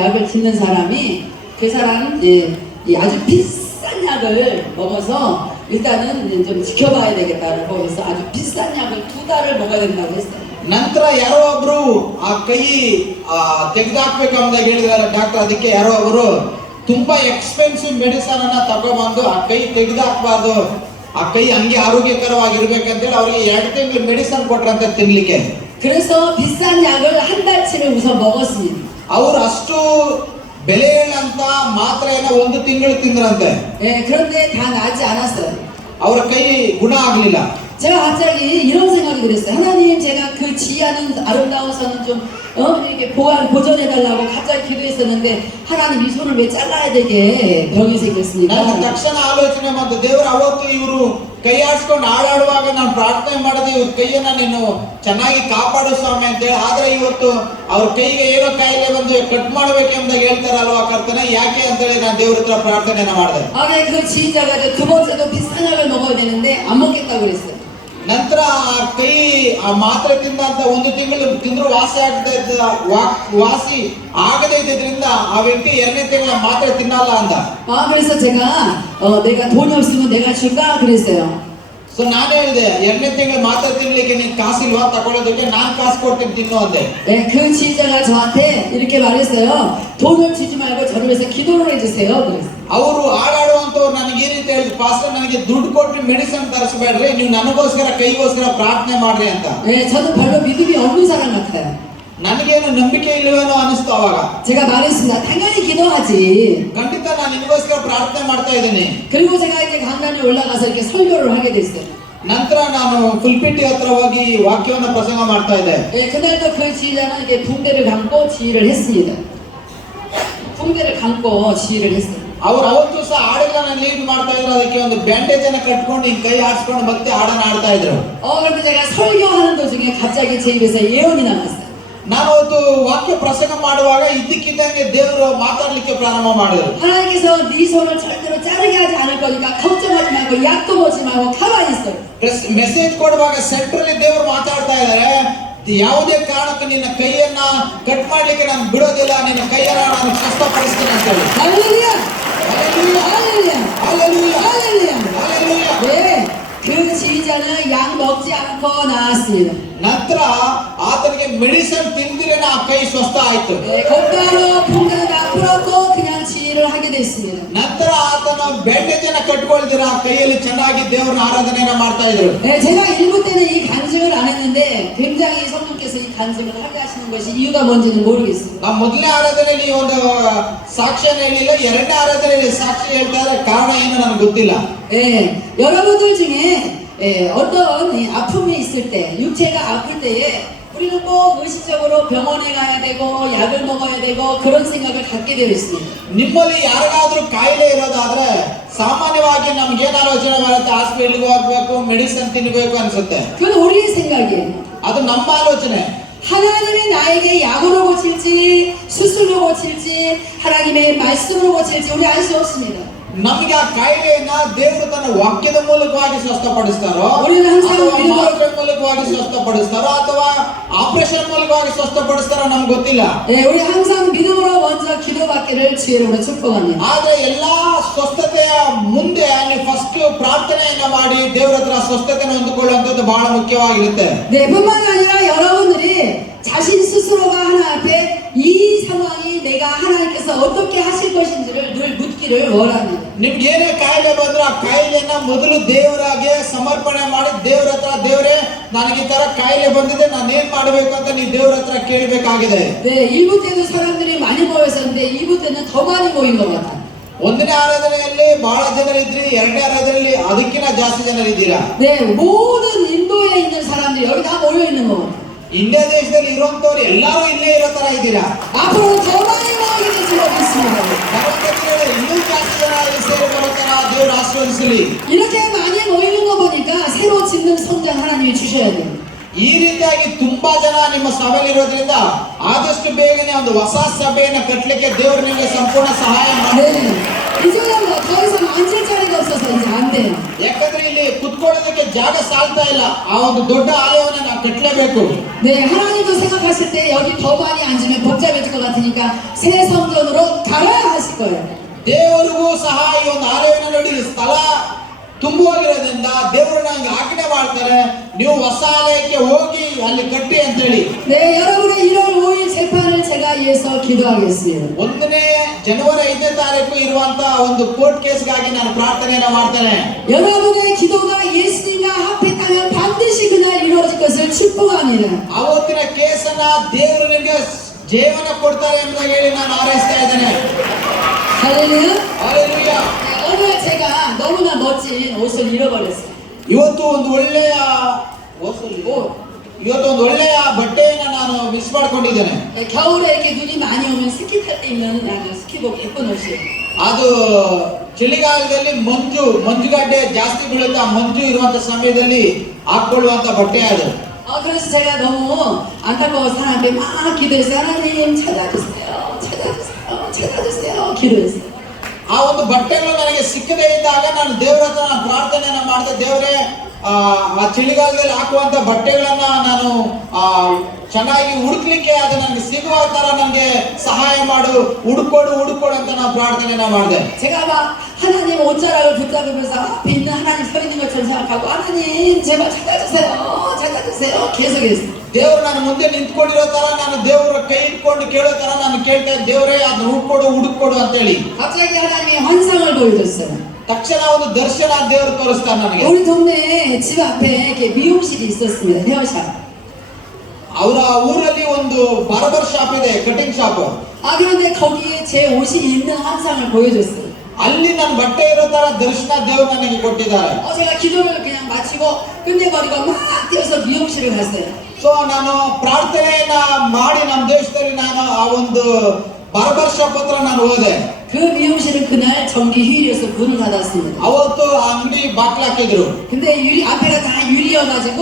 약을 짓는 사람이 그 사람 이 아주 비싼 약을 먹어서 일단은 좀 지켜봐야 되겠다고 해서 아주 비싼 약을 2달을 먹어야 된다고 했어요. ನಂತರ ಯಾರೋ ಒಬ್ರು ಆ ಕೈ ತೆಗೆದಾಕ್ಬೇಕು ಅಂದಾಗ ಹೇಳಿದ್ರಲ್ಲ ಡಾಕ್ಟರ್, ಅದಕ್ಕೆ ಯಾರೋ ಒಬ್ರು ತುಂಬಾ ಎಕ್ಸ್ಪೆನ್ಸಿವ್ ಮೆಡಿಸನ್ ಅನ್ನ ತಗೊಬಂದು ಆ ಕೈ ತೆಗೆದಾಕ್ಬಾರ್ದು, ಆ ಕೈ ಹಂಗೆ ಆರೋಗ್ಯಕರವಾಗಿರ್ಬೇಕಂತೇಳಿ ಅವ್ರಿಗೆ 2 ತಿಂಗಳು ಮೆಡಿಸನ್ ಕೊಟ್ರಂತೆ ತಿನ್ಲಿಕ್ಕೆ. 그래서 비싼 약을 한 달치를 우선 먹었습니다. ಅವರು ಅಷ್ಟು ಬೆಲೆ ಅಂತ ಮಾತ್ರೆಯನ್ನ 1 ತಿಂಗಳು ತಿಂದ್ರಂತೆ. 예, 그런데 다 나지 않았어요. ಅವರ ಕೈ ಗುಣ ಆಗ್ಲಿಲ್ಲ. 제가 갑자기 이런 생각이 들었어요. 하나님, 제가 그 지휘하는 아름다운 손은 좀 이렇게 보존해달라고 갑자기 기도했었는데 하나님 이 손을 왜 잘라야 되게 병이 생겼습니까? ನನಗೆ ತಕ್ಷಣ ಆಲೋಚನೆ ಬಂತು, ದೇವರು ಅವತ್ತು ಇವರು ಕೈ ಆಡಿಸ್ಕೊಂಡು ಹಾಡಾಡುವಾಗ ನಾನು ಪ್ರಾರ್ಥನೆ ಮಾಡಿದೆ, ಇವ್ರ ಕೈಯನ್ನ ನೀನು ಚೆನ್ನಾಗಿ ಕಾಪಾಡು ಸ್ವಾಮಿ ಅಂತೇಳಿ. ಆದ್ರೆ ಇವತ್ತು ಅವ್ರ ಕೈಗೆ ಏನೋ ಕಾಯಿಲೆ ಬಂದು ಕಟ್ ಮಾಡ್ಬೇಕೆಂದಾಗ ಹೇಳ್ತಾರಲ್ವಾ ಕರ್ತನೆ, ಯಾಕೆ ಅಂತೇಳಿ ನಾನು ದೇವ್ರ ಹತ್ರ ಪ್ರಾರ್ಥನೆಯನ್ನ ಮಾಡಿದೆ. 아네, 그 지휘자가 두 번째도 비싼 약을 먹어야 되는데 안 먹겠다고 그랬어요. ನಂತರ ಆ ಕೈ ಆ ಮಾತ್ರೆ ತಿಂದಂತ 1 ತಿಂಗಳು ತಿಂದ್ರು ವಾಸಿ ಆಗದೇ ಇದ್ರಿಂದ ಆ ವ್ಯಕ್ತಿ 2ನೇ ತಿಂಗಳ ಮಾತ್ರೆ ತಿನ್ನಲ್ಲ ಅಂದ. 그래서 제가 내가 돈이 없으면 내가 줄까 그랬어요. ಸೊ ನಾನು ಹೇಳಿದೆ, 2ನೇ ತಿಂಗಳು ಮಾತ್ರೆ ತಿನ್ಲಿಕ್ಕೆ ನೀನ್ ಕಾಸಿಲ್ವಾ ತಗೊಳ್ಳೋದಕ್ಕೆ, ನಾನು ಕಾಸು ಕೊಡ್ತೀನಿ ತಿನ್ನು ಅಂದೆ. 네, 그 지휘자가 저한테 이렇게 말했어요. 돈을 주지 말고 저를 위해서 기도를 해주세요. 그랬어요. ಅವರು ಹಾಡಾಡುವಂತವ್ರು ನನಗೆ ಈ ರೀತಿ ಹೇಳಿದ್ರು, ಪಾಸ್ಟರ್ ನನಗೆ ದುಡ್ಡು ಕೊಟ್ಟು ಮೆಡಿಸಿನ್ ತರಿಸಬೇಡ್ರಿ, ನೀವು ನನಗೋಸ್ಕರ ಕೈಗೋಸ್ಕರ ಪ್ರಾರ್ಥನೆ ಮಾಡ್ರಿ ಅಂತ. 네, 저는 별로 믿음이 없는 사람 같아요. ನನಗೇನು ನಂಬಿಕೆ ಇಲ್ವೇನೋ ಅನಿಸ್ತು ಅವಾಗ. 제가 말했습니다. 당연히 기도하지. ಖಂಡಿತ ನಾನು ನಿನಗೋಸ್ಕರ ಪ್ರಾರ್ಥನೆ ಮಾಡ್ತಾ ಇದ್ದೀನಿ. 그리고 제가 이제 강단에 올라가서 이렇게 설교를 하게 됐어요. ನಂತರ ನಾನು ಫುಲ್ಪಿಟಿ ಹತ್ರ ಹೋಗಿ ವಾಕ್ಯವನ್ನು ಪ್ರಸಂಗ ಮಾಡ್ತಾ ಇದ್ದೆ. 네, 그날도 그 지휘자는 이제 붕대를 감고 지휘를 했습니다. 붕대를 감고 지휘를 했어요. ಅವ್ರು ಅವತ್ತು ಸಹ ಹಾಡುಗಳನ್ನ ಲೀಡ್ ಮಾಡ್ತಾ ಇದ್ರು. ಅದಕ್ಕೆ ಒಂದು ಬ್ಯಾಂಡೇಜ್ ಅನ್ನ ಕಟ್ಕೊಂಡು ಹಿಂಗ್ ಕೈ ಆಡಿಸ್ಕೊಂಡು ಮತ್ತೆ ಹಾಡನ್ನ ಆಡ್ತಾ ಇದ್ರು. 그런데 제가 설교하는 도중에 갑자기 제 입에서 예언이 나왔어요. ನಾನು ಅವತ್ತು ವಾಕ್ಯ ಪ್ರಸಂಗ ಮಾಡುವಾಗ ಇದ್ದಕ್ಕಿದ್ದಂಗೆ ದೇವರು ಮಾತಾಡ್ಲಿಕ್ಕೆ ಪ್ರಾರಂಭ ಮಾಡಿದ್ರು. 하나님께서 네 손을 절대로 자르게 하지 않을 거니까 걱정하지 말고 약도 먹지 말고 가만히 있어. ಮೆಸೇಜ್ ಕೊಡುವಾಗ ಸೆಂಟ್ರಲ್ಲಿ ದೇವರು ಮಾತಾಡ್ತಾ ಇದ್ದಾರೆ. ಯಾವುದೇ ಕಾರಣಕ್ಕೂ ನಿನ್ನ ಕೈಯನ್ನ ಕಟ್ ಮಾಡ್ಲಿಕ್ಕೆ ನಾನು ಬಿಡೋದಿಲ್ಲ, ನಿನ್ನ ಕೈಯನ್ನ ನಾನು ಸ್ವಸ್ಥಪಡಿಸ್ತೀನಿ ಅಂತ ಹೇಳಿ. 할렐루야! 할렐루야! 할렐루야! 할렐루야! 할렐루야! 할렐루야! 네, 그 지휘자는 약 먹지 않고 나왔습니다. ನಂತರ ಆತನಿಗೆ ಮೆಡಿಸಿನ್ ತಿಂದಿರೇನೆ ಆ ಕೈ ಸ್ವಸ್ಥ ಆಯ್ತು. 네, 곧바로 풍근을 다 풀었고 그냥 지휘를 하게 됐습니다. ನಂತರ ಆತನ ಬ್ಯಾಂಡೇಜ್ ಅನ್ನ ಕಟ್ಕೊಳ್ದಿರ ಆ ಕೈಯಲ್ಲಿ ಚೆನ್ನಾಗಿ ದೇವರನ್ನ ಆರಾಧನೆಯನ್ನ ಮಾಡ್ತಾ ಇದ್ರು. 네, 제가 1부 때는 이 간증을 안 했는데 굉장히 성령께서 이 간증을 하게 하시는 것이 이유가 뭔지는 모르겠어요. ನಾವು ಮೊದಲನೇ ಆರಾಧನೆಯಲ್ಲಿ ಒಂದು ಸಾಕ್ಷ್ಯನ ಹೇಳಿಲ್ಲ, ಎರಡನೇ ಆರಾಧನೆಯಲ್ಲಿ ಸಾಕ್ಷಿ ಹೇಳ್ತಾ ಇದ್ದಾರೆ. ಕಾರಣ ಏನು ನನಗೆ ಗೊತ್ತಿಲ್ಲ. 네, 여러분들 중에 어떤 아픔이 있을 때, 육체가 아플 때에 우리는 꼭 의식적으로 병원에 가야 되고 약을 먹어야 되고 그런 생각을 갖게 되어 있습니다. ನಿಮ್ಮಲ್ಲಿ ಯಾರಿಗಾದ್ರೂ ಕಾಯಿಲೆ ಇರೋದಾದ್ರೆ ಸಾಮಾನ್ಯವಾಗಿ ನಮ್ಗೆ ಏನ್ ಆಲೋಚನೆ ಬರುತ್ತೆ? ಹಾಸ್ಪಿಟಲ್ಗೆ ಹೋಗ್ಬೇಕು, ಮೆಡಿಸಿನ್ ತಿನ್ಬೇಕು ಅನ್ಸುತ್ತೆ. 그건 우리의 생각이에요. ಅದು ನಮ್ಮ ಆಲೋಚನೆ. 하나님이 나에게 약으로 고칠지 수술로 고칠지 하나님의 말씀으로 고칠지 우리 알 수 없습니다. ನಮಗೆ ಆ ಕಾಯಿಲೆಯನ್ನ ದೇವರು ತನ್ನ ವಾಕ್ಯದ ಮೂಲಕವಾಗಿ ಸ್ವಸ್ಥಪಡಿಸ್ತಾರೋ, 우리는 항상 ಅಥವಾ 믿음으로 ಮಾತ್ರೆ ಮೂಲಕವಾಗಿ ಸ್ವಸ್ಥಪಡಿಸ್ತಾರೋ, ಅಥವಾ ಆಪರೇಷನ್ ಮೂಲಕವಾಗಿ ಸ್ವಸ್ಥಪಡಿಸ್ತಾರೋ ನಮ್ಗೆ ಗೊತ್ತಿಲ್ಲ. 네, 우리 항상 믿음으로 먼저 기도받기를 주의로 축복합니다. ಆದ್ರೆ ಎಲ್ಲಾ ಸ್ವಸ್ಥತೆಯ ಮುಂದೆ ನೀವು ಫಸ್ಟ್ ಪ್ರಾರ್ಥನೆಯನ್ನ ಮಾಡಿ ದೇವರ ಹತ್ರ ಸ್ವಸ್ಥತೆಯನ್ನು ಹೊಂದಿಕೊಳ್ಳುವಂಥದ್ದು ಬಹಳ ಮುಖ್ಯವಾಗಿರುತ್ತೆ. 네, 뿐만 아니라 여러분들이 자신 스스로가 하나 앞에 이 상황이 내가 하나님께서 어떻게 하실 것인지를 늘 묻기를 원합니다. ನಿಮ್ಗೆ ಏನೇ ಕಾಯಿಲೆ ಬಂದ್ರೆ ಆ ಕಾಯಿಲೆಯನ್ನ ಮೊದಲು ದೇವರಾಗೆ ಸಮರ್ಪಣೆ ಮಾಡಿ ದೇವರ ಹತ್ರ, ದೇವರೇ ನನಗೆ ಈ ತರ ಕಾಯಿಲೆ ಬಂದಿದೆ, ನಾನು ಏನ್ ಮಾಡಬೇಕು ಅಂತ ನೀವು ದೇವರ ಹತ್ರ ಕೇಳಬೇಕಾಗಿದೆ. 네, 1부 때도 사람들이 많이 모였었는데 2부 때는 더 많이 모인 것 같아요. ಒಂದನೇ ಆರಾಧನೆಯಲ್ಲಿ ಬಹಳ ಜನರಿದ್ರಿ, ಎರಡನೇ ಆರಾಧನೆಯಲ್ಲಿ ಅದಕ್ಕಿಂತ ಜಾಸ್ತಿ ಜನರಿದ್ದೀರಾ. 네, 모든 인도에 있는 사람들이 여기 다 모여 있는 것 같아요. ಇಂಡಿಯಾ ದೇಶದಲ್ಲಿ ಇರುವಂತವ್ರು ಎಲ್ಲರೂ ಇಲ್ಲೇ ಇರೋ ತರ ಇದ್ದೀರಾ. 앞으로 더 많이 모이게 될 믿습니다. ಭಗವಂತನಿಗೆ ಇನ್ನೂ ಜಾಸ್ತಿ ಜನ ಇಲ್ಲಿ ಸೇರಿ ಬರೋ ತರ ದೇವರು ಆಶೀರ್ವದಿಸಲಿ. 이렇게 많이 모이는 거 보니까 새로 짓는 성장 하나님이 주셔야 돼요. ಈ ರೀತಿಯಾಗಿ ತುಂಬಾ ಜನ ನಿಮ್ಮ ಸಭೆಯಲ್ಲಿ ಇರೋದ್ರಿಂದ ಆದಷ್ಟು ಬೇಗನೆ ಒಂದು ಹೊಸ ಸಭೆಯನ್ನ ಕಟ್ಟಲಿಕ್ಕೆ ದೇವರು ನಿಮಗೆ ಸಂಪೂರ್ಣ ಸಹಾಯ ಮಾಡಿ. 네, 이제는 더 이상 앉을 자리가 없어서 이제 안 돼요. ಯಾಕಂದ್ರೆ ಇಲ್ಲಿ ಕುತ್ಕೊಳ್ಳೋದಕ್ಕೆ ಜಾಗ ಸಾಲ್ತಾ ಇಲ್ಲ. ಆ ಒಂದು ದೊಡ್ಡ ಆಲಯವನ್ನ ನಾವು ಕಟ್ಟಲೇಬೇಕು. 네, 하나님도 생각하실 때 여기 더 많이 앉으면 복잡해질 것 같으니까 새 성전으로 가라 하실 거예요. ದೇವರಿಗೂ ಸಹ ಈ ಒಂದು ಆಲಯವನ್ನು ನೋಡಿ ಸ್ಥಳ ತುಂಬು ಹೋಗಿರೋದ್ರಿಂದ ದೇವರು ನಂಗೆ ಆಜ್ಞೆ ಮಾಡ್ತಾರೆ, ನೀವು ಹೊಸ ಆಲಯಕ್ಕೆ ಹೋಗಿ ಅಲ್ಲಿ ಕಟ್ಟಿ ಅಂತ ಹೇಳಿ. 네, 여러분의 1월 5일 재판을 제가 위해서 기도하겠습니다. 1ನೇ ಜನವರಿ 5ನೇ ತಾರೀಕು ಇರುವಂತ ಒಂದು ಕೋರ್ಟ್ ಕೇಸ್ಗಾಗಿ ನಾನು ಪ್ರಾರ್ಥನೆಯನ್ನ ಮಾಡ್ತೇನೆ. 여러분의 기도가 예수님과 합했다면 반드시 그날 이루어질 것을 축복합니다. ಅವತ್ತಿನ ಕೇಸನ್ನ ದೇವರು ನಿಮಗೆ ಜೀವನ ಕೊಡ್ತಾರೆ ಎಂಬುದಾಗಿ ಹೇಳಿ ನಾನು ಹಾರೈಸ್ತಾ ಇದ್ದೇನೆ. 할렐루야. 할렐루야. 오늘 제가 너무나 멋진 옷을 잃어버렸어요. ಇವತ್ತು ಒಂದು ಒಳ್ಳೆಯ ಬಟ್ಟೆಯನ್ನ ನಾನು ಮಿಸ್ ಮಾಡ್ಕೊಂಡಿದ್ದೇನೆ. 겨울에 이렇게 눈이 많이 오면 스키 탈 때 입는 아주 스키복 예쁜 옷이에요. ಅದು ಚಳಿಗಾಲದಲ್ಲಿ ಮಂಜುಗಡ್ಡೆ ಜಾಸ್ತಿ ಬೀಳುತ್ತೆ. ಆ ಮಂಜು ಇರುವಂತ ಸಮಯದಲ್ಲಿ ಹಾಕೊಳ್ಳುವಂತ ಬಟ್ಟೆ ಅದು. 그래서 제가 너무 안타까워서 하나님께 막 기도했어요. 하나님 찾아주세요, 찾아주세요, 찾아주세요 기도했어요. ಆ ಒಂದು ಬಟ್ಟೆಗಳು ನನಗೆ ಸಿಕ್ಕದೇ ಇದ್ದಾಗ ನಾನು ದೇವರ ಹತ್ರ ನಾನು ಪ್ರಾರ್ಥನೆಯನ್ನ ಮಾಡಿದೆ. ದೇವರೇ, ಆ ಚಳಿಗಾಲದಲ್ಲಿ ಹಾಕುವಂತ ಬಟ್ಟೆಗಳನ್ನ ನಾನು ಚೆನ್ನಾಗಿ ಹುಡುಕ್ಲಿಕ್ಕೆ ಅದು ನನಗೆ ಸಿಗುವ ತರ ನನಗೆ ಸಹಾಯ ಮಾಡು, ಹುಡುಕೊಡು ಅಂತ ನಾನು ಪ್ರಾರ್ಥನೆಯನ್ನ ಮಾಡಿದೆ. 제가 막 하나님 옷자락을 붙잡으면서 앞에 있는 하나님 서 있는 것처럼 생각하고 하나님 제발 찾아주세요 계속 했어요. ದೇವರು ನಾನು ಮುಂದೆ ನಿಂತ್ಕೊಂಡಿರೋ ತರ, ನಾನು ದೇವರ ಕೈ ಇಟ್ಕೊಂಡು ಕೇಳೋ ತರ ನಾನು ಕೇಳ್ತಾ ಇದ್ದೆ, ದೇವರೇ ಅದನ್ನ ಹುಡುಕೊಡು ಅಂತ ಹೇಳಿ. 갑자기 하나님이 환상을 보여줬어요. ತಕ್ಷಣ ಒಂದು ದರ್ಶನ ದೇವರು ತೋರಿಸ್ತಾರೆ ನನಗೆ. 우리 동네에 집 앞에 이렇게 미용실이 있었습니다. 헤어샵. ಅವರ ಊರಲ್ಲಿ ಒಂದು ಬಾರ್ಬರ್ ಶಾಪ್ ಇದೆ, ಕಟಿಂಗ್ ಶಾಪ್. 그런데 거기에 제 옷이 있는 환상을 보여줬어요. ಅಲ್ಲಿ ನನ್ನ ಬಟ್ಟೆ ಇರೋ ತರ ದರ್ಶನ ದೇವರು ನನಗೆ ಕೊಟ್ಟಿದ್ದಾರೆ. 제가 기도를 그냥 마치고 끝내버리고 막 뛰어서 미용실을 갔어요. ಸೊ ನಾನು ಪ್ರಾರ್ಥನೆಯನ್ನ ಮಾಡಿ ನಮ್ಮ ದೇಶದಲ್ಲಿ ನಾನು ಆ ಒಂದು ಬಾರ್ಬರ್ ಶಾಪ್ ಹತ್ರ ನಾನು ಹೋದೆ. 그 미용실은 그날 정기 휴일이어서 문을 닫았습니다. ಅವತ್ತು ಆ ಅಂಗಡಿ ಬಾಕ್ಲ ಹಾಕಿದ್ರು. 근데 유리 앞에가 다 유리여가지고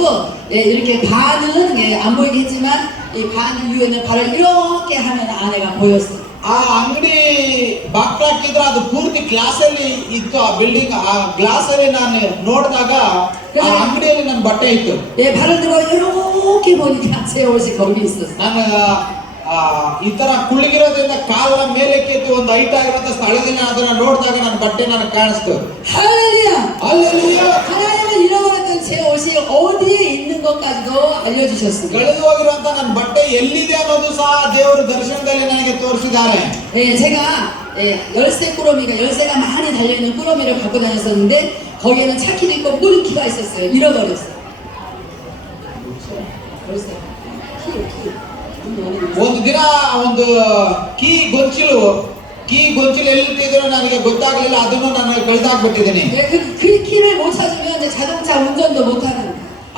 예, 이렇게 반은 예, 안 보이게 했지만 이 반 이후에는 발을 이렇게 하면 안에가 보였어. ಆ ಅಂಗಡಿ ಬಾಕ್ಲ ಹಾಕಿದ್ರು, ಅದು ಪೂರ್ತಿ ಗ್ಲಾಸ್ ಅಲ್ಲಿ ಇತ್ತು. ಆ ಬಿಲ್ಡಿಂಗ್ ಆ ಗ್ಲಾಸ್ ಅಲ್ಲಿ ನಾನು ನೋಡಿದಾಗ ಆ ಅಂಗಡಿಯಲ್ಲಿ ನನ್ನ ಬಟ್ಟೆ ಇತ್ತು. 예, 발을 들어 이렇게 보니까 제 옷이 거기 있었어. ನಾನು ಈ ತರ ಕುಳ್ಳಿಗಿರೋದ್ರಿಂದ ಕಾಲ ಮೇಲೆ ಕೆತ್ತು ಒಂದು ಹೈಟ್ ಆಗಿರೋ ಸ್ಥಳದಲ್ಲಿ ಅದನ್ನ ನೋಡಿದಾಗ ನನ್ನ ಬಟ್ಟೆ ನನಗೆ ಕಾಣಿಸ್ತು. 할렐루야! ಅಲ್ಲೆಲೂಯ. 하나님은 잃어버렸던 제 옷이 어디에 있는 것까지도 알려주셨습니다. ಕಳೆದು ಹೋಗಿರುವಂತ ನನ್ನ ಬಟ್ಟೆ ಎಲ್ಲಿದೆ ಅನ್ನೋದು ಸಹ ದೇವರು ದರ್ಶನದಲ್ಲಿ ನನಗೆ ತೋರಿಸಿದ್ದಾರೆ. 예, 제가 예, 열쇠 꾸러미가 열쇠가 많이 달려있는 꾸러미를 갖고 다녔었는데 거기에는 차키도 있고 물키가 있었어요. 잃어버렸어요. 열쇠. 키. ಒಂದು ದಿನ ಒಂದು ಕೀ ಗೊಂಚಿಲು ಎಲ್ಲಿಟ್ಟಿದ್ರು ನನಗೆ ಗೊತ್ತಾಗ್ಲಿಲ್ಲ. ಅದನ್ನು ನಾನು ಕಳೆದಾಕ್ಬಿಟ್ಟಿದ್ದೀನಿ. 예, 그 키를 못 찾으면 이제 자동차 운전도 못 하는.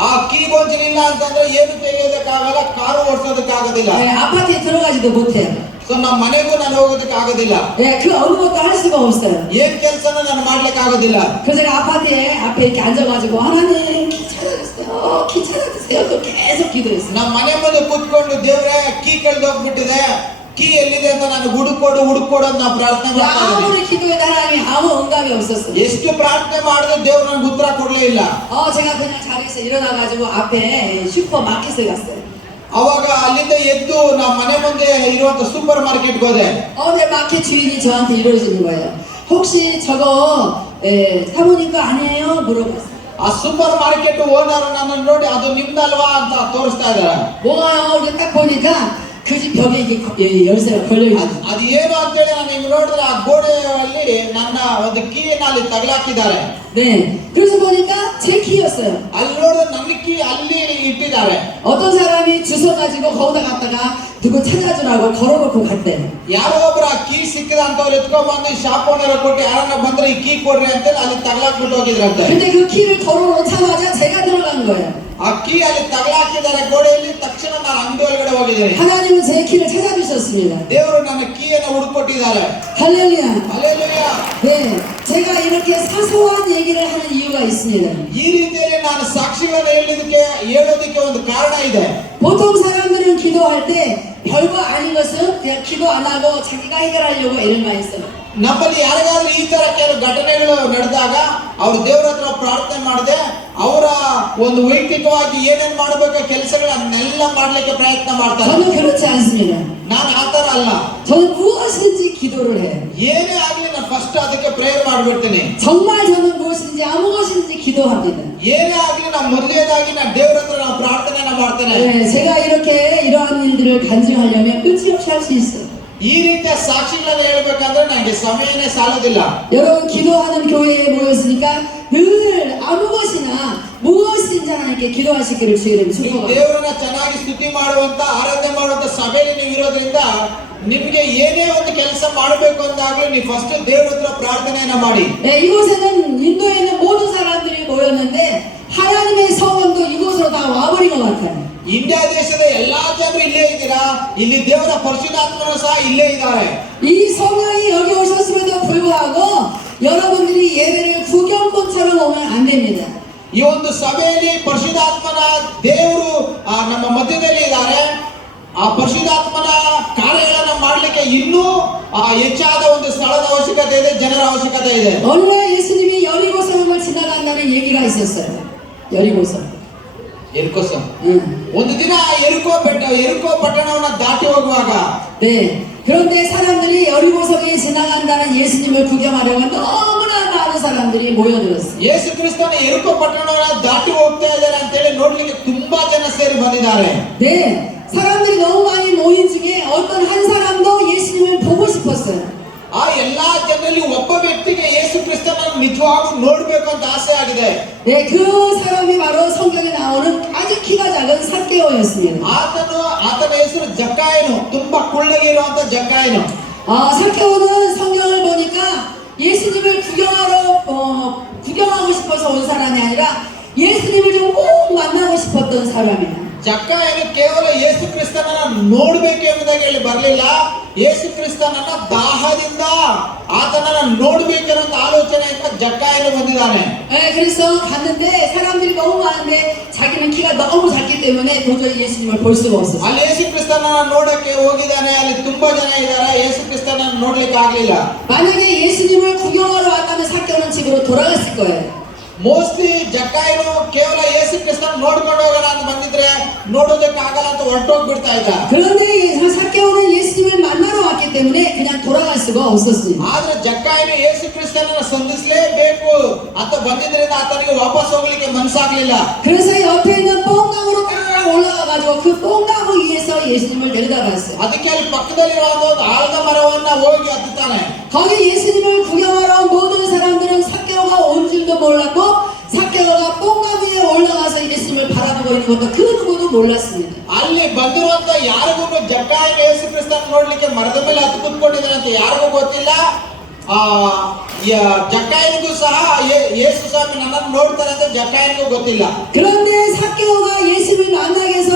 ಆ ಕೀ ಗೊಂಚಿಲಿಲ್ಲ ಅಂತಂದ್ರೆ ಏನು ತೆಗೆಯೋದಕ್ಕಾಗಲ್ಲ, ಕಾರು ಓಡಿಸೋದಕ್ಕಾಗೋದಿಲ್ಲ. 예, 아파트에 들어가지도 못해요. ಸೊ ನಮ್ಮ ಮನೆಗೂ ನಾನು ಹೋಗೋದಕ್ಕೆ ಆಗೋದಿಲ್ಲ. 예, 그 어느 것도 할 수가 없어요. ಏನ್ ಕೆಲಸನೂ ನಾನು ಮಾಡ್ಲಿಕ್ಕೆ ಆಗೋದಿಲ್ಲ. 그래서 제가 아파트에 앞에 이렇게 앉아가지고 하나님 키 찾아주세요, 키 찾아주세요. 또 계속 기도했어요. ನಮ್ಮ ಮನೆ ಮುಂದೆ ಕೂತ್ಕೊಂಡು ದೇವ್ರೆ ಕೀ ಕಳೆದೋಗ್ಬಿಟ್ಟಿದೆ, ಕೀ ಎಲ್ಲಿದೆ ಅಂತ ನಾನು ಹುಡುಕೊಡು ಅಂತ ನಾವು ಪ್ರಾರ್ಥನೆ ಮಾಡ್ತಾ ಇದ್ದೀನಿ. 아무리 기도해도 하나님이 아무 응답이 없었어요. ಎಷ್ಟು ಪ್ರಾರ್ಥನೆ ಮಾಡಿದ್ರು ದೇವ್ರು ನನಗೆ ಉತ್ತರ ಕೊಡ್ಲೇ ಇಲ್ಲ. 제가 그냥 자리에서 일어나가지고 앞에 슈퍼마켓에 갔어요. ಅವಾಗ ಅಲ್ಲಿಂದ ಎದ್ದು ನಮ್ಮ ಮನೆ ಮುಂದೆ ಇರುವಂತ ಸೂಪರ್ ಮಾರ್ಕೆಟ್ಗೆ ಹೋದೆ. 근데 마켓 주인이 저한테 이러시는 거예요. 혹시 저거 사모님 거 아니에요? 물어봤어요. ಆ ಸೂಪರ್ ಮಾರ್ಕೆಟ್ ಓನರ್ ನನ್ನನ್ನು ನೋಡಿ ಅದು ನಿಮ್ದಲ್ವಾ ಅಂತ ತೋರಿಸ್ತಾ ಇದ್ದಾರೆ. 뭐가요? 이렇게 딱 보니까 그 집 벽에 이게 열쇠가 걸려있어요. ಅದು ಏನು ಅಂತೇಳಿ ನಾನು ಹಿಂಗ್ ನೋಡಿದ್ರೆ ಆ ಗೋಡೆಯಲ್ಲಿ ನನ್ನ ಒಂದು ಕೀಯನ್ನು ಅಲ್ಲಿ ತಗಲಾಕಿದ್ದಾರೆ. 네, 그래서 보니까 제 키였어요. ಅಲ್ಲಿ ನೋಡಿದ್ರೆ ನನ್ನ ಕೀ ಅಲ್ಲಿ ಇಟ್ಟಿದ್ದಾರೆ. 어떤 사람이 주워가지고 거기다 갖다가 누구 찾아주라고 걸어놓고 갔대요. ಯಾರೋ ಒಬ್ರು ಆ ಕೀ ಸಿಕ್ಕಿದ ಅಂತವ್ರು ಎತ್ಕೊಂಡ್ಬಂದು ಶಾಪ್ ಓನರ್ ಕೊಟ್ಟು ಯಾರನ್ನ ಬಂದ್ರೆ ಈ ಕೀ ಕೊಡ್ರಿ ಅಂತೇಳಿ ಅಲ್ಲಿ ತಗಲಾಕ್ಬಿಟ್ಟು ಹೋಗಿದ್ರಂತೆ. 근데 그 키를 걸어놓자마자 제가 들어간 거예요. ಆ ಕೀ ಅಲ್ಲಿ ತಗಲಾಕಿದ್ದಾರೆ ಗೋಡೆಯಲ್ಲಿ. ತಕ್ಷಣ ನಾನು ಅಂಗಡಿ ಒಳಗಡೆ ಹೋಗಿದ್ದೇನೆ. 하나님은 제 키를 찾아주셨습니다. ದೇವರು ನನ್ನ ಕೀಯನ್ನು ಹುಡುಕೊಟ್ಟಿದ್ದಾರೆ. 할렐루야. ಹಲ್ಲೆಲೂಯಾ. 네, 제가 이렇게 사소한 얘기를 하는 이유가 있습니다. ಈ ರೀತಿಯಲ್ಲಿ ನಾನು ಸಾಕ್ಷಿಗಳನ್ನು ಹೇಳೋದಕ್ಕೆ ಒಂದು ಕಾರಣ ಇದೆ. 보통 사람들은 기도할 때 별거 아닌 것은 그냥 기도 안 하고 자기가 해결하려고 애를 많이 써요. ನಮ್ಮಲ್ಲಿ ಯಾರಿಗಾದ್ರೂ ಈ ತರ ಕೆಲವು ಘಟನೆಗಳು ನಡೆದಾಗ ಅವ್ರು ದೇವರ ಹತ್ರ ಪ್ರಾರ್ಥನೆ ಮಾಡದೆ ಅವರ ಒಂದು ವೈಯಕ್ತಿಕವಾಗಿ ಏನೇನ್ ಮಾಡಬೇಕು ಕೆಲಸಗಳನ್ನೆಲ್ಲ ಮಾಡ್ಲಿಕ್ಕೆ ಪ್ರಯತ್ನ ಮಾಡ್ತಾರೆ. 저는 그렇지 않습니다. ನಾನು ಆ ತರ ಅಲ್ಲ. 저는 무엇이든지 기도를 해요. ಏನೇ ಆಗ್ಲಿ ನಾನು ಫಸ್ಟ್ ಅದಕ್ಕೆ ಪ್ರೇಯರ್ ಮಾಡ್ಬಿಡ್ತೀನಿ. 정말 저는 무엇이든지 아무 것이든지 기도합니다. ಏನೇ ಆಗ್ಲಿ ನಾನು ಮೊದಲನೇದಾಗಿ ನಾನು ದೇವರ ಹತ್ರ ನಾನು ಪ್ರಾರ್ಥನೆನ ಮಾಡ್ತೇನೆ. 네, 제가 이렇게 이러한 일들을 간증하려면 끝이 없이 할 수 있어요. ಈ ರೀತಿಯ ಸಾಕ್ಷಿಗಳನ್ನು ಹೇಳ್ಬೇಕಂದ್ರೆ ನನಗೆ ಸಮಯನೇ ಸಾಲೋದಿಲ್ಲ. 여러분 기도하는 교회에 모였으니까 늘 아무 것이나 무엇이든지 하나님께 기도하시기를 주의를 ನೀವು 축복합니다. ದೇವರನ್ನ ಚೆನ್ನಾಗಿ ಸ್ತುತಿ ಮಾಡುವಂತ ಆರಾಧನೆ ಮಾಡುವಂತ ಸಭೆಯಲ್ಲಿ ನೀವು ಇರೋದ್ರಿಂದ ನಿಮಗೆ ಏನೇ ಒಂದು ಕೆಲಸ ಮಾಡಬೇಕು ಅಂದಾಗಲೂ ನೀವು ಫಸ್ಟ್ ದೇವರ ಹತ್ರ ಪ್ರಾರ್ಥನೆಯನ್ನ ಮಾಡಿ. 네, 이곳에는 인도에 있는 모든 사람들이 모였는데 하나님의 성원도 이곳으로 다 와버린 것 같아요. ಇಂಡಿಯಾ ದೇಶದ ಎಲ್ಲಾ ಜನರು ಇಲ್ಲೇ ಇದ್ದೀರಾ. ಇಲ್ಲಿ ದೇವರ ಪರಿಶುದ್ಧಾತ್ಮರು ಸಹ ಇಲ್ಲೇ ಇದ್ದಾರೆ. 이 성령이 여기 오셨음에도 불구하고 여러분들이 예배를 구경꾼처럼 오면 안 됩니다. ಈ ಒಂದು ಸಭೆಯಲ್ಲಿ ಪರಿಶುದ್ಧಾತ್ಮನ ದೇವರು ನಮ್ಮ ಮಧ್ಯದಲ್ಲಿ ಇದ್ದಾರೆ. ಆ ಪರಿಶುದ್ಧಾತ್ಮನ ಕಾರ್ಯಗಳನ್ನು ಮಾಡಲಿಕ್ಕೆ ಇನ್ನೂ ಹೆಚ್ಚಾದ ಒಂದು ಸ್ಥಳದ ಅವಶ್ಯಕತೆ ಇದೆ, ಜನರ ಅವಶ್ಯಕತೆ ಇದೆ. 어느 날 예수님이 여리고성을 지나간다는 얘기가 있었어요. 여리고성. ಎರಿಕೋಸ. ಒಂದು ದಿನ ಎರಿಕೋ ಪಟ್ಟಣವನ್ನ ದಾಟಿ ಹೋಗುವಾಗ 네, 그런데 사람들이 여리고성에 지나간다는 예수님을 구경하려고 너무나 많은 사람들이 모여들었어요. ಯೇಸು ಕ್ರಿಸ್ತನ ಎರಿಕೋ ಪಟ್ಟಣವನ್ನ ದಾಟಿ ಹೋಗ್ತಾ ಇದ್ದಾರೆ ಅಂತೇಳಿ ನೋಡ್ಲಿಕ್ಕೆ ತುಂಬಾ ಜನ ಸೇರಿ ಬಂದಿದ್ದಾರೆ. 네, 사람들이 너무 많이 모인 중에 어떤 한 사람도 예수님을 보고 싶었어요. ಆ ಎಲ್ಲಾ ಜನರಲ್ಲಿ ಒಬ್ಬ ವ್ಯಕ್ತಿಗೆ ಯೇಸು ಕ್ರಿಸ್ತನನ್ನು ನಿಜವಾಗ್ಲೂ ನೋಡ್ಬೇಕು ಅಂತ ಆಸೆ ಆಗಿದೆ. 네, 그 사람이 바로 성경에 나오는 아주 키가 작은 삭개오였습니다. ಆತನ ಹೆಸರು ಜಕ್ಕಾಯನು. ತುಂಬಾ ಕುಳ್ಳಗೆ ಇರುವಂತ ಜಕ್ಕಾಯನು. 삭개오는 성경을 보니까 예수님을 구경하고 싶어서 온 사람이 아니라 예수님을 좀 꼭 만나고 싶었던 사람이에요. ಜಕ್ಕಾಯನು ಕೇವಲ ಯೇಸು ಕ್ರಿಸ್ತನನ್ನ ನೋಡ್ಬೇಕು ಎಂಬುದಾಗಿ ಹೇಳಿ ಬರಲಿಲ್ಲ. ಯೇಸು ಕ್ರಿಸ್ತನನ್ನ ದಾಹದಿಂದ ಆತನನ್ನ ನೋಡ್ಬೇಕನ್ನೋ ಆಲೋಚನೆಯಿಂದ ಜಕ್ಕಾಯನು ಬಂದಿದ್ದಾನೆ. 그래서 갔는데 사람들이 너무 많은데 자기는 키가 너무 작기 때문에 도저히 예수님을 볼 수가 없었어요. ಅಲ್ಲಿ ಯೇಸು ಕ್ರಿಸ್ತನನ್ನ ನೋಡಕ್ಕೆ ಹೋಗಿದ್ದಾನೆ. ಅಲ್ಲಿ ತುಂಬಾ ಜನ ಇದ್ದಾರೆ. ಯೇಸು ಕ್ರಿಸ್ತನನ್ನ ನೋಡ್ಲಿಕ್ಕೆ ಆಗ್ಲಿಲ್ಲ. 만약에 예수님을 구경하러 왔다면 사개오는 집으로 돌아갔을 거예요. ಮೋಸ್ಟ್ಲಿ ಜಕ್ಕಾಯನು ಕೇವಲ ಯೇಸು ಕ್ರಿಸ್ತನ ನೋಡ್ಕೊಂಡು ಹೋಗೋಣ ಅಂತ ಬಂದಿದ್ರೆ ನೋಡೋದಕ್ಕೆ ಆಗಲ್ಲ ಅಂತ ಹೊರಟೋಗ್ಬಿಡ್ತಾ ಇದ್ದ. 그런데 사개오는 예수님을 만나러 왔기 때문에 그냥 돌아갈 수가 없었어요. ಆದ್ರೆ ಜಕ್ಕಾಯನು ಯೇಸು ಕ್ರಿಸ್ತನನ್ನ ಸಂಧಿಸಲೇಬೇಕು ಅಂತ ಬಂದಿದ್ರಿಂದ ಆತನಿಗೆ ವಾಪಸ್ ಹೋಗ್ಲಿಕ್ಕೆ ಮನಸ್ಸಾಗ್ಲಿಲ್ಲ. 그래서 옆에 있는 뽕나무로 딱 올라가가지고 그 뽕나무 위에서 예수님을 내려다봤어요. ಅದಕ್ಕೆ ಅಲ್ಲಿ ಪಕ್ಕದಲ್ಲಿರುವ ಒಂದು ಆಲದ ಮರವನ್ನ ಹೋಗಿ ಹತ್ತುತ್ತಾನೆ. 거기 예수님을 구경하러 온 모든 사람들은 사개오가 온 줄도 몰랐고 사개오가 뽕나무 위에 올라가서 예수님을 바라보고 있는 것도 그 누구도 몰랐습니다. ಅಲ್ಲಿ ಬಂದಿರುವಂತ ಯಾರಿಗೂ ಜಕ್ಕಾಯನು ಯೇಸು ಕ್ರಿಸ್ತನ ನೋಡ್ಲಿಕ್ಕೆ ಮರದ ಮೇಲೆ ಹತ್ತು ಕೂತ್ಕೊಂಡಿದ್ದಾನೆ ಅಂತ ಯಾರಿಗೂ ಗೊತ್ತಿಲ್ಲ. ಜಕ್ಕಾಯನಿಗೂ ಸಹ ಯೇಸು ಸ್ವಾಮಿ ನನ್ನನ್ನು ನೋಡ್ತಾರೆ ಅಂತ ಜಕ್ಕಾಯನಿಗೂ ಗೊತ್ತಿಲ್ಲ. 그런데 사개오가 예수님을 만나기 위해서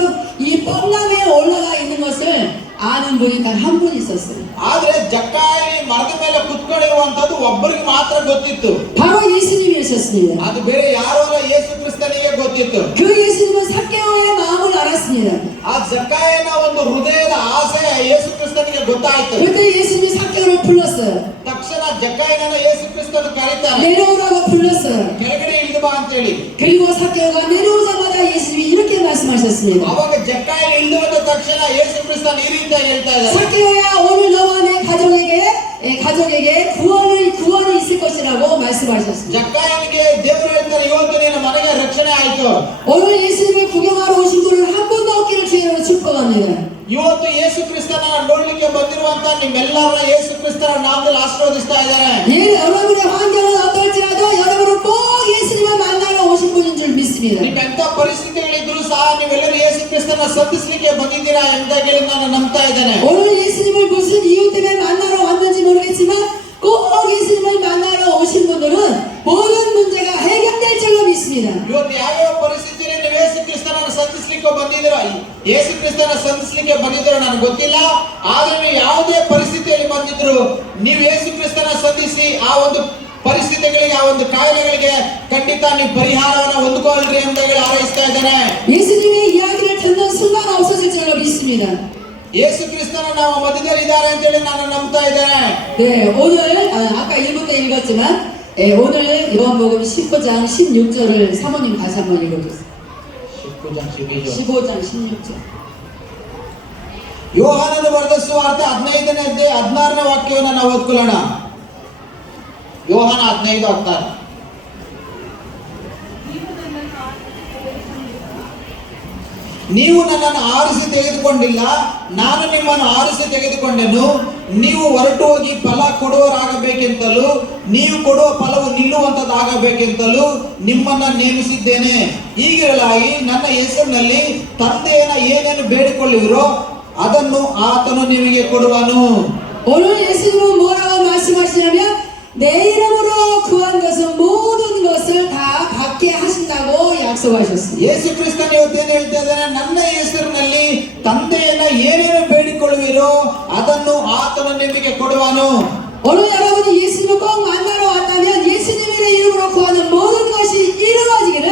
이 뽕나무에 올라가 있는 것을 아는 분이 단 한 분 있었어요. ಆದ್ರೆ ಜಕ್ಕಾಯ ಮರದ ಮೇಲೆ ಕುತ್ಕೊಂಡಿರುವಂತದ್ದು ಒಬ್ಬರಿಗೆ ಮಾತ್ರ ಗೊತ್ತಿತ್ತು. 바로 예수님이셨습니다. ಅದು ಬೇರೆ ಯಾರು ಅಲ್ಲ, ಯೇಸು ಕ್ರಿಸ್ತನಿಗೆ ಗೊತ್ತಿತ್ತು. 그 예수님은 사개오의 마음을 알았습니다. ಆ ಜಕ್ಕಾಯನ ಒಂದು ಹೃದಯದ ಆಸೆ ಯೇಸು ಕ್ರಿಸ್ತನಿಗೆ ಗೊತ್ತಾಯ್ತು. 그때 예수님이 사개오를 불렀어요. ತಕ್ಷಣ ಜಕ್ಕಾಯನನ್ನು ಯೇಸು ಕ್ರಿಸ್ತನು ಕರೀತಾನೆ. 내려오라고 불렀어요. ಕೆಳಗಡೆ ಇಳಿದು ಬಾ ಅಂತ ಹೇಳಿ. 그리고 사개오가 내려오자마자 예수님이 이렇게 말씀하셨습니다. ಅವಾಗ ಜಕ್ಕಾಯ ಇಳಿದು ಬಂದ ತಕ್ಷಣ ಯೇಸು ಕ್ರಿಸ್ತನು ಈ ರೀತಿ ಹೇಳ್ತಾ ಇದ್ದಾರೆ. 사개오야, 오늘 너와 내 가족에게 구원이 있을 것이라고 말씀하셨습니다. ಜಕ್ಕಾಯನಿಗೆ ದೇವರು ಹೇಳ್ತಾರೆ, ಇವತ್ತು ನಿನ್ನ ಮನೆಗೆ ರಕ್ಷಣೆ ಆಯ್ತು. 오늘 예수님을 구경하러 오신 분은 한 분도 없기를 주의로 축복합니다. ಇವತ್ತು ಯೇಸು ಕ್ರಿಸ್ತನ ನೋಡ್ಲಿಕ್ಕೆ ಬಂದಿರುವಂತ ನಿಮ್ಮೆಲ್ಲರನ್ನ ಯೇಸು ಕ್ರಿಸ್ತನ ನಾಮದಲ್ಲಿ ಆಶೀರ್ವದಿಸ್ತಾ ಇದ್ದಾರೆ. 예, 여러분의 환경은 어떨지라도 여러분은 꼭 예수님을 만나러 오신 분인 줄 믿습니다. ನಿಮ್ಮೆಂತ ಪರಿಸ್ಥಿತಿಗಳಿದ್ರು ಸಹ ನೀವೆಲ್ಲರೂ ಯೇಸು ಕ್ರಿಸ್ತನ ಸಂಧಿಸಲಿಕ್ಕೆ ಬಂದಿದ್ದೀರಾ ಎಂಬುದಾಗಿ ನಾನು ನಂಬ್ತಾ ಇದ್ದೇನೆ. 오늘 예수님을 무슨 이유 때문에 만나러 왔는지 모르겠지만 꼭 예수님을 만나러 오신 분들은 모든 문제가 해결될 줄로 믿습니다. ಇವತ್ತು ಯಾವ್ಯಾವ ಪರಿಸ್ಥಿತಿಯಲ್ಲಿ ನೀವು ಯೇಸು ಕ್ರಿಸ್ತನನ್ನು ಸಂಧಿಸಲಿಕ್ಕೆ ಬಂದಿದ್ದೀರಾ, ಯೇಸು ಕ್ರಿಸ್ತನ ಸಂಧಿಸಲಿಕ್ಕೆ ಬಂದಿದ್ದೀರೋ ನನಗೆ ಗೊತ್ತಿಲ್ಲ. ಆದ್ರೆ ನೀವು ಯಾವುದೇ ಪರಿಸ್ಥಿತಿಯಲ್ಲಿ ಬಂದಿದ್ರು ನೀವು ಯೇಸು ಕ್ರಿಸ್ತನ ಸಂಧಿಸಿ ಆ ಒಂದು ಪರಿಸ್ಥಿತಿಗಳಿಗೆ, ಆ ಒಂದು ಕಾಯಿಲೆಗಳಿಗೆ ಖಂಡಿತ ನೀವು ಪರಿಹಾರವನ್ನು ಹೊಂದ್ಕೊಳ್ರಿ ಎಂಬುದಾಗಿ ಹಾರೈಸ್ತಾ ಇದ್ದೇನೆ. 예수님의 이야기를 듣는 순간 없어질 줄로 믿습니다. ಯೇಸು ಕ್ರಿಸ್ತನ ನಾವು ಮಧ್ಯದಲ್ಲಿ ಇದ್ದಾರೆ ಅಂತ ಹೇಳಿ ನಾನು ನಂಬ್ತಾ ಇದ್ದೇನೆ. 네, 오늘 아까 1부 때 읽었지만 오늘 요한복음 19장 16절을 사모님 다시 한번 읽어주세요. 15장 16절. ಯೋಹಾನನು ಬರೆದ ಸುವಾರ್ತೆ 15ನೇ ಅಧ್ಯಾಯ 16ನೇ ವಾಕ್ಯವನ್ನು ನಾವು ಓದ್ಕೊಳ್ಳೋಣ. ಯೋಹಾನ 15:16. ನೀವು ನನ್ನನ್ನು ಆರಿಸಿ ತೆಗೆದುಕೊಂಡಿಲ್ಲ, ನಾನು ನಿಮ್ಮನ್ನು ಆರಿಸಿ ತೆಗೆದುಕೊಂಡೆನು. ನೀವು ಹೊರಟು ಹೋಗಿ ಫಲ ಕೊಡುವರಾಗಬೇಕೆಂತಲೂ ನೀವು ಕೊಡುವ ಫಲವು ನಿಲ್ಲುವಂತದ್ದಾಗಬೇಕೆಂತಲೂ ನಿಮ್ಮನ್ನ ನೇಮಿಸಿದ್ದೇನೆ. ಹೀಗಿರಲಾಗಿ ನನ್ನ ಹೆಸರಿನಲ್ಲಿ ತಂದೆಯನ್ನ ಏನೇನು ಬೇಡಿಕೊಳ್ಳುವಿರೋ ಅದನ್ನು ಆತನು ನಿಮಗೆ ಕೊಡುವನು. 오늘 예수님은 뭐라고 말씀하시냐면 내 이름으로 구한 것은 모든 것을 다 받게 하신다고 약속하셨습니다. ಯೇಸು ಕ್ರಿಸ್ತನ ಇವತ್ತೇನು ಹೇಳ್ತಾ ಇದ್ದಾನೆ, ನನ್ನ ಹೆಸರಿನಲ್ಲಿ ತಂದೆಯನ್ನ ಏನೇನು ಬೇಡಿಕೊಳ್ಳುವಿರೋ ಅದನ್ನು ಆತನು ನಿಮಗೆ ಕೊಡುವನು. 오늘 여러분이 예수님을 꼭 만나러 왔다면 예수님의 이름으로 구하는 모든 것이 이루어지기를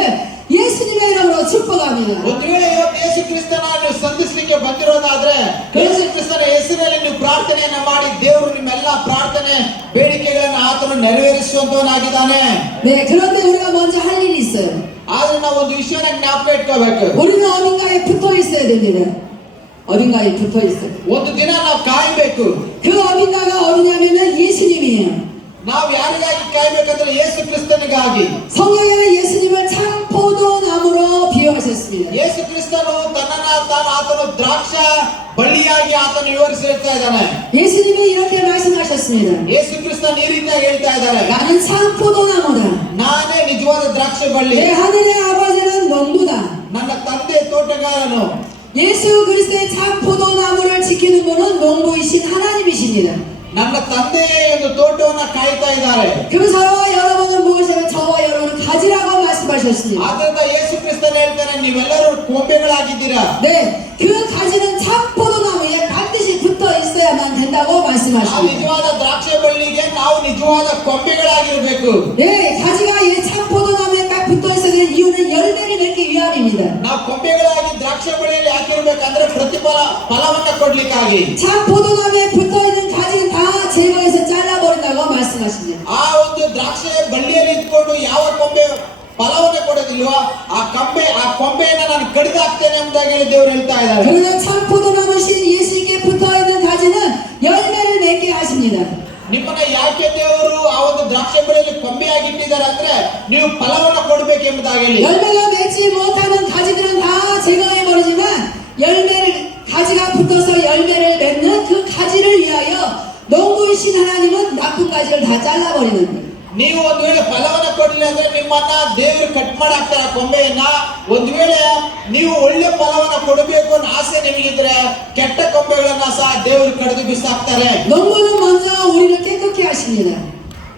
예수님의 이름으로 축복합니다. ಒಂದು ವೇಳೆ ಇವತ್ತು ಯೇಸು ಕ್ರಿಸ್ತನ ನೀವು ಸಂಧಿಸಲಿಕ್ಕೆ ಬಂದಿರೋದಾದ್ರೆ ಯೇಸು ಕ್ರಿಸ್ತನ ಹೆಸರಿನಲ್ಲಿ ನೀವು ಪ್ರಾರ್ಥನೆಯನ್ನ ಮಾಡಿ ದೇವರು ನಿಮ್ಮೆಲ್ಲ ಪ್ರಾರ್ಥನೆ ಬೇಡಿಕೆಗಳನ್ನು ಆತನು ನೆರವೇರಿಸುವಂತವನಾಗಿದ್ದಾನೆ. 네, 그런데 우리가 먼저 할 일이 있어요. ಆದ್ರೆ ನಾವು ಒಂದು ವಿಷಯನ ಜ್ಞಾಪಕ ಇಟ್ಕೋಬೇಕು. 우리는 어딘가에 붙어 있어야 됩니다. 어딘가에 붙어 있어요. ಒಂದು ದಿನ ನಾವು ಕಾಯಬೇಕು. 그 어딘가가 어디냐면은 예수님이에요. ನಾವು ಯಾರಿಗಾಗಿ ಕಾಯಬೇಕಂದ್ರೆ ಯೇಸು ಕ್ರಿಸ್ತನಿಗಾಗಿ. 성경에는 예수님을 창포도나무로 비유하셨습니다. ಯೇಸು ಕ್ರಿಸ್ತನು ತನ್ನನ್ನ ತಾನು ಆತನು ದ್ರಾಕ್ಷ ಬಳ್ಳಿಯಾಗಿ ಆತನು ವಿವರಿಸಿ ಹೇಳ್ತಾ ಇದ್ದಾನೆ. 예수님이 이렇게 말씀하셨습니다. ಯೇಸು ಕ್ರಿಸ್ತನು ಈ ರೀತಿಯಾಗಿ ಹೇಳ್ತಾ ಇದ್ದಾರೆ, 나는 창포도나무다. ನಾನೇ ನಿಜವಾದ ದ್ರಾಕ್ಷ ಬಳ್ಳಿ, 내 하늘의 아버지는 농부다. ನನ್ನ ತಂದೆ ತೋಟಗಾರನು. 예수 그리스도의 창포도나무를 지키는 분은 농부이신 하나님이십니다. ನನ್ನ ತಂದೆ ಒಂದು ತೋಟವನ್ನ ಕಾಯ್ತಾ ಇದ್ದಾರೆ. 그래서 여러분은 무엇이면 저와 여러분은 가지라고 말씀하셨습니다. ಆದ್ರಿಂದ ಯೇಸು ಕ್ರಿಸ್ತನು ಹೇಳ್ತಾನೆ ನೀವೆಲ್ಲರೂ ಕೊಂಬೆಗಳಾಗಿದ್ದೀರಾ. 네, 그 가지는 참 포도나무에 반드시 붙어 있어야만 된다고 ಆ 말씀하십니다. ನಿಜವಾದ ದ್ರಾಕ್ಷಿ ಬಳ್ಳಿಗೆ ನಾವು ನಿಜವಾದ ಕೊಂಬೆಗಳಾಗಿರ್ಬೇಕು. 네, 가지가 이 참 포도나무에 딱 붙어 있어야 되는 이유는 열매를 맺기 위함입니다. ನಾವು ಕೊಂಬೆಗಳಾಗಿ ದ್ರಾಕ್ಷಿ ಬಳ್ಳಿಯಲ್ಲಿ ಹಾಕಿರ್ಬೇಕಂದ್ರೆ ಫಲವನ್ನ ಕೊಡ್ಲಿಕ್ಕಾಗಿ. 참 포도나무에 붙어 있는 가지는 다 제거해서 잘라버린다고 말씀하십니다. ಆ ಒಂದು ದ್ರಾಕ್ಷಿ ಬಳ್ಳಿಯಲ್ಲಿ ಇಟ್ಕೊಂಡು ಯಾವ ಕೊಂಬೆ ಫಲವನ್ನ ಕೊಡೋದಿಲ್ವಾ ಆ ಕೊಂಬೆಯನ್ನ ನಾನು ಕಡಿದಾಕ್ತೇನೆ ಎಂಬುದಾಗಿ ಹೇಳಿ ದೇವರು ಹೇಳ್ತಾ ಇದ್ದಾರೆ. 그러나 참 포도나무신 예수님께 붙어 있는 가지는 열매를 맺게 하십니다. ನಿಮ್ಮನ್ನ ಯಾಕೆ ದೇವರು ಆ ಒಂದು ದ್ರಾಕ್ಷಿ ಬೆಳೆಯಲ್ಲಿ ಕೊಂಬೆಯಾಗಿ ಇಟ್ಟಿದ್ದಾರೆ ಅಂದ್ರೆ ನೀವು ಫಲವನ್ನ ಕೊಡಬೇಕೆಂಬುದಾಗಿ ಹೇಳಿ. 열매가 맺지 못하는 가지들은 다 제거해 버리지만 열매를 가지가 붙어서 열매를 맺는 그 가지를 위하여 농부이신 하나님은 나쁜 가지를 다 잘라버리는 거예요. ನೀವು ಒಂದು ವೇಳೆ ಫಲವನ್ನ ಕೊಡಲಿಲ್ಲ ಅಂದ್ರೆ ನಿಮ್ಮನ್ನ ದೇವರು ಕಟ್ ಮಾಡಾಕ್ತಾರೆ ಕೊಂಬೆಯನ್ನ. ಒಂದು ವೇಳೆ ನೀವು ಒಳ್ಳೆ ಫಲವನ್ನ ಕೊಡಬೇಕು ಅನ್ನೋ ಆಸೆ ನಿಮಗಿದ್ರೆ ಕೆಟ್ಟ ಕೊಂಬೆಗಳನ್ನ ಸಹ ದೇವರು ಕಡಿದು ಬಿಸಾಕ್ತಾರೆ. 농부는 먼저 우리를 깨끗게 하십니다.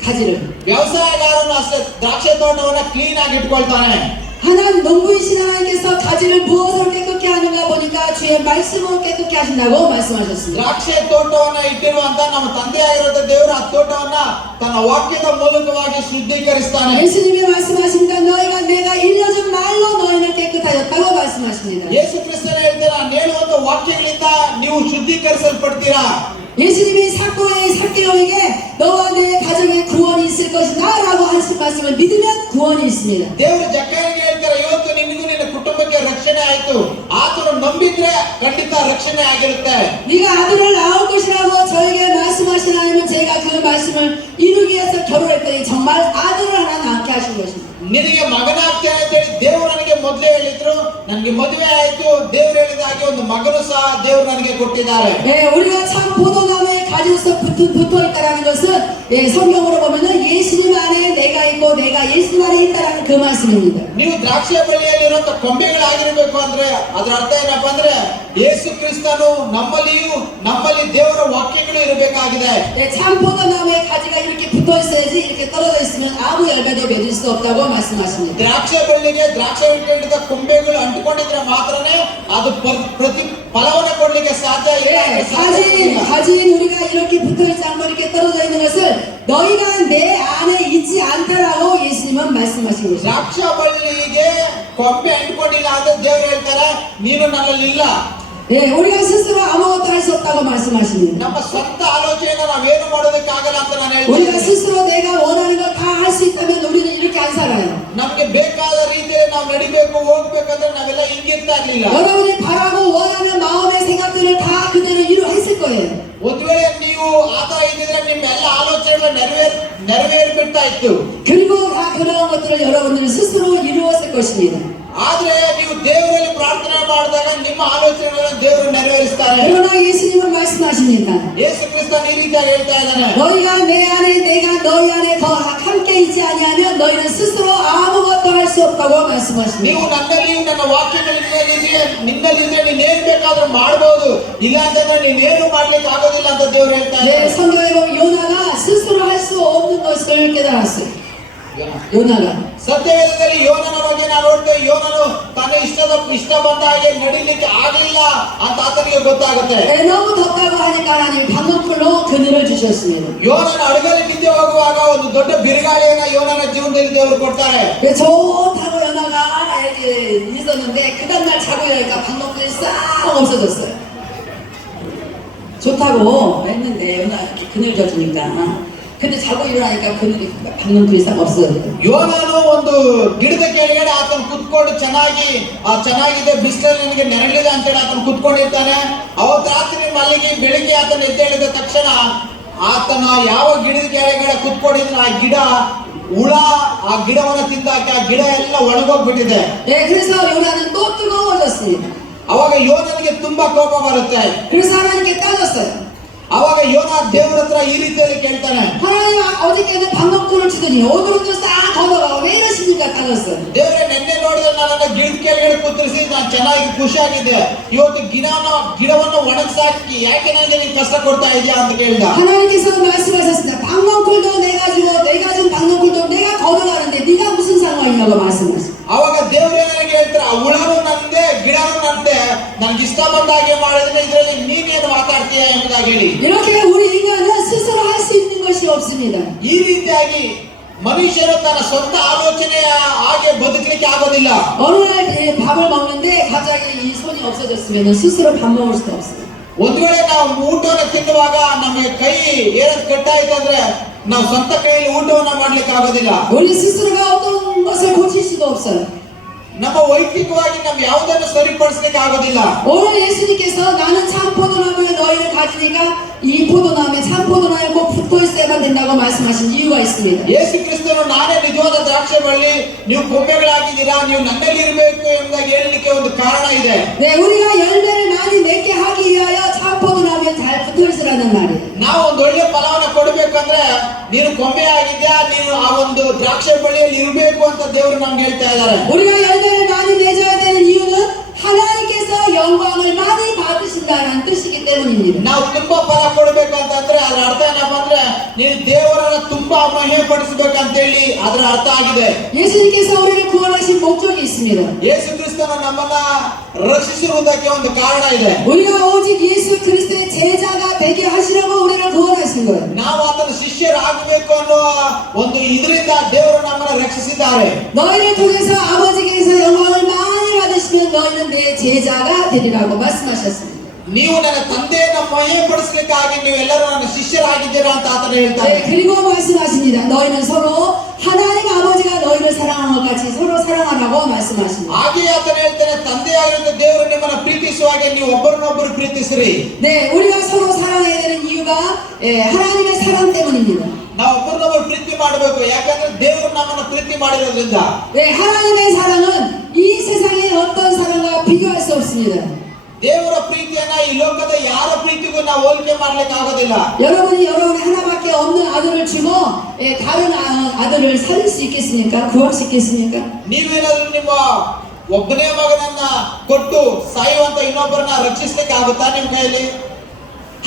가지를. ವ್ಯವಸಾಯಗಾರನು ಅಷ್ಟೇ ದ್ರಾಕ್ಷಿ ತೋಟವನ್ನ ಕ್ಲೀನ್ ಆಗಿ ಇಟ್ಕೊಳ್ತಾನೆ. 하나님 농부이신 하나님께서 가지를 무엇으로 깨끗게 하는가 보니까 주의 말씀으로 깨끗게 하신다고 말씀하셨습니다. ದ್ರಾಕ್ಷಿ ತೋಟವನ್ನ ಇಟ್ಟಿರುವಂತ ನಮ್ಮ ತಂದೆಯಾಗಿರುವ ದೇವರು ಆ ತೋಟವನ್ನ ತನ್ನ ವಾಕ್ಯದ ಮೂಲಕವಾಗಿ ಶುದ್ಧೀಕರಿಸ್ತಾನೆ. 예수님이 말씀하십니다. 너희가 내가 일러준 말로 너희는 깨끗하였다고 말씀하십니다. ಯೇಸು ಕ್ರಿಸ್ತನು ಹೇಳ್ತಾರೆ ನಾನು ಹೇಳುವಂತ ವಾಕ್ಯಗಳಿಂದ ನೀವು ಶುದ್ಧೀಕರಿಸಲ್ಪಡ್ತೀರಾ. 예수님이 삭개오에게 너와 내 가정에 구원이 있을 것이다 라고 하신 말씀을 믿으면 구원이 있습니다. ದೇವರು ಜಕ್ಕಯ್ಯನಿಗೆ ಹೇಳ್ತಾರೆ ಇವತ್ತು ನಿನಗೂ ನಿನ್ನ ಕುಟುಂಬಕ್ಕೆ ರಕ್ಷಣೆ ಆಯ್ತು. ಆತನು ನಂಬಿದ್ರೆ ಖಂಡಿತ ರಕ್ಷಣೆ ಆಗಿರುತ್ತೆ. 네가 아들을 낳을 것이라고 저에게 말씀하신 하나님은 제가 그 말씀을 이루기 위해서 결혼했더니 정말 아들을 하나 낳게 하신 것입니다. ನಿನಗೆ ಮಗನಾಗ್ತೇನೆ ಅಂತೇಳಿ ದೇವರು ನನಗೆ ಮೊದಲೇ ಹೇಳಿದ್ರು. ನನಗೆ ಮದುವೆ ಆಯ್ತು. ದೇವರು ಹೇಳಿದ ಹಾಗೆ ಒಂದು ಮಗನು ಸಹ ದೇವರು ನನಗೆ ಕೊಟ್ಟಿದ್ದಾರೆ. 네, 우리가 참 포도나무에 가지로서 붙어 있다라는 것은 성경으로 보면은 예수님 안에 내가 있고 내가 예수님 안에 있다라는 그 말씀입니다. ನೀವು ದ್ರಾಕ್ಷಿ ಬಳ್ಳಿಯಲ್ಲಿರುವಂತ ಕೊಂಬೆಗಳಾಗಿರ್ಬೇಕು ಅಂದ್ರೆ ಅದರ ಅರ್ಥ ಏನಪ್ಪಾ ಅಂದ್ರೆ ಯೇಸು ಕ್ರಿಸ್ತನು ನಮ್ಮಲ್ಲಿ ದೇವರ ವಾಕ್ಯಗಳು ಇರಬೇಕಾಗಿದೆ. 네, 참 포도나무에 가지가 이렇게 붙어 있어야지 이렇게 떨어져 있으면 아무 열매도 맺을 수 없다고 말씀하십니다. ದ್ರಾಕ್ಷಿ ಬಳ್ಳಿಗೆ ದ್ರಾಕ್ಷಿ ಹಿಡಿದ ಕೊಂಬೆಗಳು ಅಂಟಿಕೊಂಡಿದ್ರೆ ಮಾತ್ರನೇ ಅದು ಪ್ರತಿ ಫಲವನ್ನ ಕೊಡ್ಲಿಕ್ಕೆ ಸಾಧ್ಯ ಇಲ್ಲ. 가지인 우리가 이렇게 붙어 있지 않고 이렇게 떨어져 있는 것을 너희가 내 안에 있지 않다라고 예수님은 말씀하신 것입니다. ದ್ರಾಕ್ಷ ಬಳ್ಳಿಗೆ ಕೊಂಬೆ ಅಂಟಿಕೊಂಡಿಲ್ಲ ಅಂದ್ರೆ ದೇವರು ಹೇಳ್ತಾರೆ ನೀನು ನನ್ನಲ್ಲಿಲ್ಲ. 네, 우리가 스스로 아무것도 할 수 없다고 말씀하십니다. ನಮ್ಮ ಸ್ವಂತ ಆಲೋಚನೆಯಿಂದ ನಾವೇನು ಮಾಡೋದಕ್ಕಾಗಲ್ಲ ಅಂತ ನಾನು 우리가 ಹೇಳ್ತೀನಿ. 스스로 내가 원하는 걸 다 할 수 있다면 우리는 이렇게 안 살아요. ನಮ್ಗೆ ಬೇಕಾದ ರೀತಿಯಲ್ಲಿ ನಾವು ನಡಿಬೇಕು ಹೋಗ್ಬೇಕಂದ್ರೆ ನಾವೆಲ್ಲ ಹಿಂಗಿರ್ತಾ ಇರ್ಲಿಲ್ಲ. 여러분이 바라고 원하는 마음의 생각들을 다 그대로 이루했을 거예요. ಒಂದು ವೇಳೆ ನೀವು ಆತರ ಇದ್ದಿದ್ರೆ ನಿಮ್ಮ ಎಲ್ಲ ಆಲೋಚನೆಗಳು ನೆರವೇರಿ ಬಿಡ್ತಾ ಇತ್ತು. 그리고 다 그런 것들을 여러분들은 스스로 이루었을 것입니다. ಆದ್ರೆ ನೀವು ದೇವರಲ್ಲಿ ಪ್ರಾರ್ಥನೆ ಮಾಡಿದಾಗ ನಿಮ್ಮ ಆಲೋಚನೆಗಳನ್ನು ದೇವರು ನೆರವೇರಿಸ್ತಾರೆ. 그러나 예수님은 말씀하십니다. ಯೇಸು ಕ್ರಿಸ್ತನು ಈ ರೀತಿಯಾಗಿ ಹೇಳ್ತಾ ಇದ್ದಾನೆ. 너희가 내 안에 내가 너희 안에 더 함께 있지 아니하면 너희는 스스로 아무것도 할 수 없다고 말씀하십니다. ನೀವು ನನ್ನಲ್ಲಿ ನನ್ನ ವಾಕ್ಯಗಳಿದ್ರೆ ನಿನ್ನಲ್ಲಿದ್ರೆ ನೀನ್ ಏನ್ ಬೇಕಾದ್ರೂ ಮಾಡಬಹುದು. ಇಲ್ಲ ಅಂತಂದ್ರೆ ನೀನ್ ಏನು ಮಾಡ್ಲಿಕ್ಕೆ ಆಗೋದಿಲ್ಲ ಅಂತ ದೇವರು ಹೇಳ್ತಾ 네, ಇದ್ದಾರೆ. 성경에 보면 요나가 스스로 할 수 없는 것을 깨달았어요. 요나가 ಸತ್ಯವೇದದಲ್ಲಿ ಯೋನನ ಬಗ್ಗೆ ನಾವು ನೋಡ್ತೇವೆ. ಯೋನನು ತನ್ನ ಇಷ್ಟ ಬಂದ ಹಾಗೆ ನಡಿಲಿಕ್ಕೆ ಆಗಲಿಲ್ಲ ಅಂತ ಆತನಿಗೆ ಗೊತ್ತಾಗುತ್ತೆ. 네, 너무 덥다고 하니까 하나님이 방금풀로 그늘을 주셨습니다. ಯೋನನ ಅಡಗಲಿ ನಿದ್ದೆ ಹೋಗುವಾಗ ಒಂದು ದೊಡ್ಡ ಬಿರುಗಾಳಿಯನ್ನ ಯೋನನ ಜೀವನದಲ್ಲಿ ದೇವರು ಕೊಡ್ತಾರೆ. 네, 좋다고 요나가 이렇게 있었는데 그 다음날 자고 일어나니까 방금풀이 싹 없어졌어요. 좋다고 했는데 요나 이렇게 그늘 져주니까 근데 자고 일어나니까 그늘이 방금풀이 싹 없어졌어요. ಯೋನನು ಒಂದು ಗಿಡದ ಕೆಳಗಡೆ ಆತನ ಕುತ್ಕೊಂಡು ಚೆನ್ನಾಗಿದೆ ಬಿಸಿಲಲ್ಲಿ ನನಗೆ ನೆರಳಿದೆ ಅಂತೇಳಿ ಆತನ ಕುತ್ಕೊಂಡಿರ್ತಾನೆ. ಅವತ್ತು ರಾತ್ರಿ ಮಲ್ಲಿಗೆ ಬೆಳಿಗ್ಗೆ ಆತನ ಎದ್ದೇಳಿದ ತಕ್ಷಣ ಆತನ ಯಾವ ಗಿಡದ ಕೆಳಗಡೆ ಕುತ್ಕೊಂಡಿದ್ರೆ ಆ ಗಿಡ ಹುಳ ಆ ಗಿಡವನ್ನು ತಿಂದಾಕ ಆ ಗಿಡ ಎಲ್ಲ ಒಣಗೋಗ್ಬಿಟ್ಟಿದೆ. 네, 그래서 요나는 또 뜨거워졌습니다. ಅವಾಗ ಯೋನನಿಗೆ ತುಂಬಾ ಕೋಪ ಬರುತ್ತೆ. 그래서 하나님께 따졌어요. ಅವಾಗ ಯೋನ ದೇವರ ಹತ್ರ ಈ ರೀತಿಯಲ್ಲಿ ಕೇಳ್ತಾನೆ. 하나님 어저께는 방금꾼을 치더니 오늘은 또 싹 걷어가고 왜 이러십니까? 따졌어요. ದೇವರೇ ನೆನ್ನೆ ನೋಡಿದ್ರೆ ನನ್ನನ್ನ ಗಿಡದ ಕೆಳಗಡೆ ಕೂರಿಸಿ ನಾನು ಚೆನ್ನಾಗಿ ಖುಷಿಯಾಗಿದ್ದೆ, ಇವತ್ತು ಗಿಡವನ್ನು ಒಣಗಿಸಾಕಿ ಯಾಕೆ ನನಗೆ ನೀನು ಕಷ್ಟ ಕೊಡ್ತಾ ಇದೆಯಾ ಅಂತ ಕೇಳ್ದ. 하나님께서 말씀하셨습니다. 방금꾼도 내가 주고 내가 준 방금꾼도 내가 걷어가는데 네가 무슨 상관이냐고 말씀하셨어요. ಅವಾಗ ದೇವರೇ ನನಗೆ ಹೇಳ್ತಾರೆ, ಆ ಹುಳನು ನಂದೆ ಗಿಡನು ನಂದೆ, ನನಗೆ ಇಷ್ಟ ಬಂದಾಗೆ ಮಾಡಿದ್ರೆ ಇದರಲ್ಲಿ ನೀನೇನು ಮಾತಾಡ್ತೀಯ ಎಂಬುದಾಗಿ ಹೇಳಿ. 이렇게 우리 인간은 스스로 할 수 있는 것이 없습니다. ಈ ರೀತಿಯಾಗಿ ಮನುಷ್ಯರು ತನ್ನ ಸ್ವಂತ ಆಲೋಚನೆಯ ಹಾಗೆ ಬದುಕಲಿಕ್ಕೆ ಆಗೋದಿಲ್ಲ. 어느 날 밥을 먹는데 갑자기 이 손이 없어졌으면 스스로 밥 먹을 수도 없어요. ಒಂದ್ ವೇಳೆ ನಾವು ಊಟವನ್ನು ತಿನ್ನುವಾಗ ನಮಗೆ ಕೈ ಏನಾದ್ರು ಕಟ್ಟಾಯ್ತು ಅಂದ್ರೆ ನಾವು ಸ್ವಂತ ಕೈಯಲ್ಲಿ ಊಟವನ್ನ ಮಾಡ್ಲಿಕ್ಕೆ ಆಗೋದಿಲ್ಲ. 우리 스스로가 어떤 것을 고칠 수도 없어요. ನಮ್ಮ ವೈಯಕ್ತಿಕವಾಗಿ ನಾವು ಯಾವುದನ್ನು ಸರಿಪಡಿಸಲಿಕ್ಕೆ ಆಗೋದಿಲ್ಲ. 오늘 예수님께서 나는 참포도나무에 너희를 가지니까 이 포도나무에 참포도나무에 꼭 붙어 있어야만 된다고 말씀하신 이유가 있습니다. ಯೇಸು ಕ್ರಿಸ್ತನು ನಾನೇ ನಿಜವಾದ ದ್ರಾಕ್ಷೆ ಬಳ್ಳಿ, ನೀವು ಕೊಂಬೆಗಳಾಗಿದ್ದೀರಾ, ನೀವು ನನ್ನಲ್ಲಿ ಇರಬೇಕು ಎಂಬುದಾಗಿ ಹೇಳಲಿಕ್ಕೆ ಒಂದು ಕಾರಣ ಇದೆ. 네, 우리가 열매를 많이 맺게 하기 위하여 참포도나무에 잘 붙어 있으라는 말이에요. ನಾವು ಒಂದು ಒಳ್ಳೆ ಫಲವನ್ನ ಕೊಡಬೇಕಂದ್ರೆ ನೀನು ಕೊಂಬೆ ಆಗಿದ್ಯಾ, ನೀನು ಆ ಒಂದು ದ್ರಾಕ್ಷೆ ಬಳ್ಳಿಯಲ್ಲಿ ಇರಬೇಕು ಅಂತ ದೇವರು ನಮ್ಗೆ ಹೇಳ್ತಾ ಇದ್ದಾರೆ. 우리가 열매를 많이 맺어야 되는 이유는 하나님께서 영광을 많이 받으신다는 뜻이기 때문입니다. ನಾವು ತುಂಬಾ ಫಲ ಕೊಡಬೇಕು ಅಂತಂದ್ರೆ ಅದರ ಅರ್ಥ ಏನಪ್ಪಾ ಅಂದ್ರೆ ನೀನು ದೇವರನ್ನ ತುಂಬಾ ಮಹಿಮೆ ಪಡಿಸಬೇಕಂತ ಹೇಳಿ ಅದರ ಅರ್ಥ ಆಗಿದೆ. 예수님께서 우리를 구원하신 목적이 있습니다. ಯೇಸು ಕ್ರಿಸ್ತನು ನಮ್ಮನ್ನ ರಕ್ಷಿಸಿರುವುದಕ್ಕೆ ಒಂದು ಕಾರಣ ಇದೆ. 우리가 오직 예수 그리스도의 제자가 되게 하시려고 우리를 구원하신 거예요. ನಾವು ಆತನ ಶಿಷ್ಯರಾಗಬೇಕು ಅನ್ನುವ ಒಂದು ಇದರಿಂದ ದೇವರು ನಮ್ಮನ್ನ ರಕ್ಷಿಸಿದ್ದಾರೆ. 너희를 통해서 아버지께서 영광을 많이 받으시면 너희는 내 제자가 되리라고 말씀하셨습니다. ನೀವು ನನ್ನ ತಂದೆಯನ್ನ ಮಹಿಮೆ ಪಡಿಸಲಿಕ್ಕಾಗಿ ನೀವೆಲ್ಲರೂ ನನ್ನ ಶಿಷ್ಯರಾಗಿದ್ದೀರಾ ಅಂತ ಆತನ ಹೇಳ್ತಾರೆ. 네, 그리고 말씀하십니다. 너희는 서로 하나님 아버지가 너희를 사랑한 것 같이 서로 사랑하라고 말씀하십니다. ಹಾಗೆ ಆತನ ಹೇಳ್ತಾನೆ, ತಂದೆಯಾಗಿರುವ ದೇವರು ನಿಮ್ಮನ್ನ ಪ್ರೀತಿಸುವ ಹಾಗೆ ನೀವು ಒಬ್ಬರನ್ನೊಬ್ಬರು ಪ್ರೀತಿಸಿರಿ. 네, 우리가 서로 사랑해야 되는 이유가 하나님의 사랑 때문입니다. ನಾವು ಒಬ್ಬರನ್ನೊಬ್ಬರು ಪ್ರೀತಿ ಮಾಡಬೇಕು, ಯಾಕಂದ್ರೆ ದೇವರು ನಮ್ಮನ್ನ ಪ್ರೀತಿ ಮಾಡಿರೋದ್ರಿಂದ. 네, 하나님의 사랑은 이 세상의 어떤 사랑과 비교할 수 없습니다. ದೇವರ ಪ್ರೀತಿಯನ್ನ ಈ ಲೋಕದ ಯಾರ ಪ್ರೀತಿಗೂ ನಾವು ಹೋಲಿಕೆ ಮಾಡ್ಲಿಕ್ಕೆ ಆಗೋದಿಲ್ಲ. 여러분이 여러분 하나밖에 없는 아들을 주고 다른 아들을 살릴 수 있겠습니까? 구할 수 있겠습니까? ನೀವೇನಾದ್ರೂ ನಿಮ್ಮ ಒಬ್ಬನೇ ಮಗನನ್ನ ಕೊಟ್ಟು ಸಾಯುವಂತ ಇನ್ನೊಬ್ಬರನ್ನ ರಕ್ಷಿಸ್ಲಿಕ್ಕೆ ಆಗುತ್ತಾ ನಿಮ್ಮ ಕೈಯಲ್ಲಿ?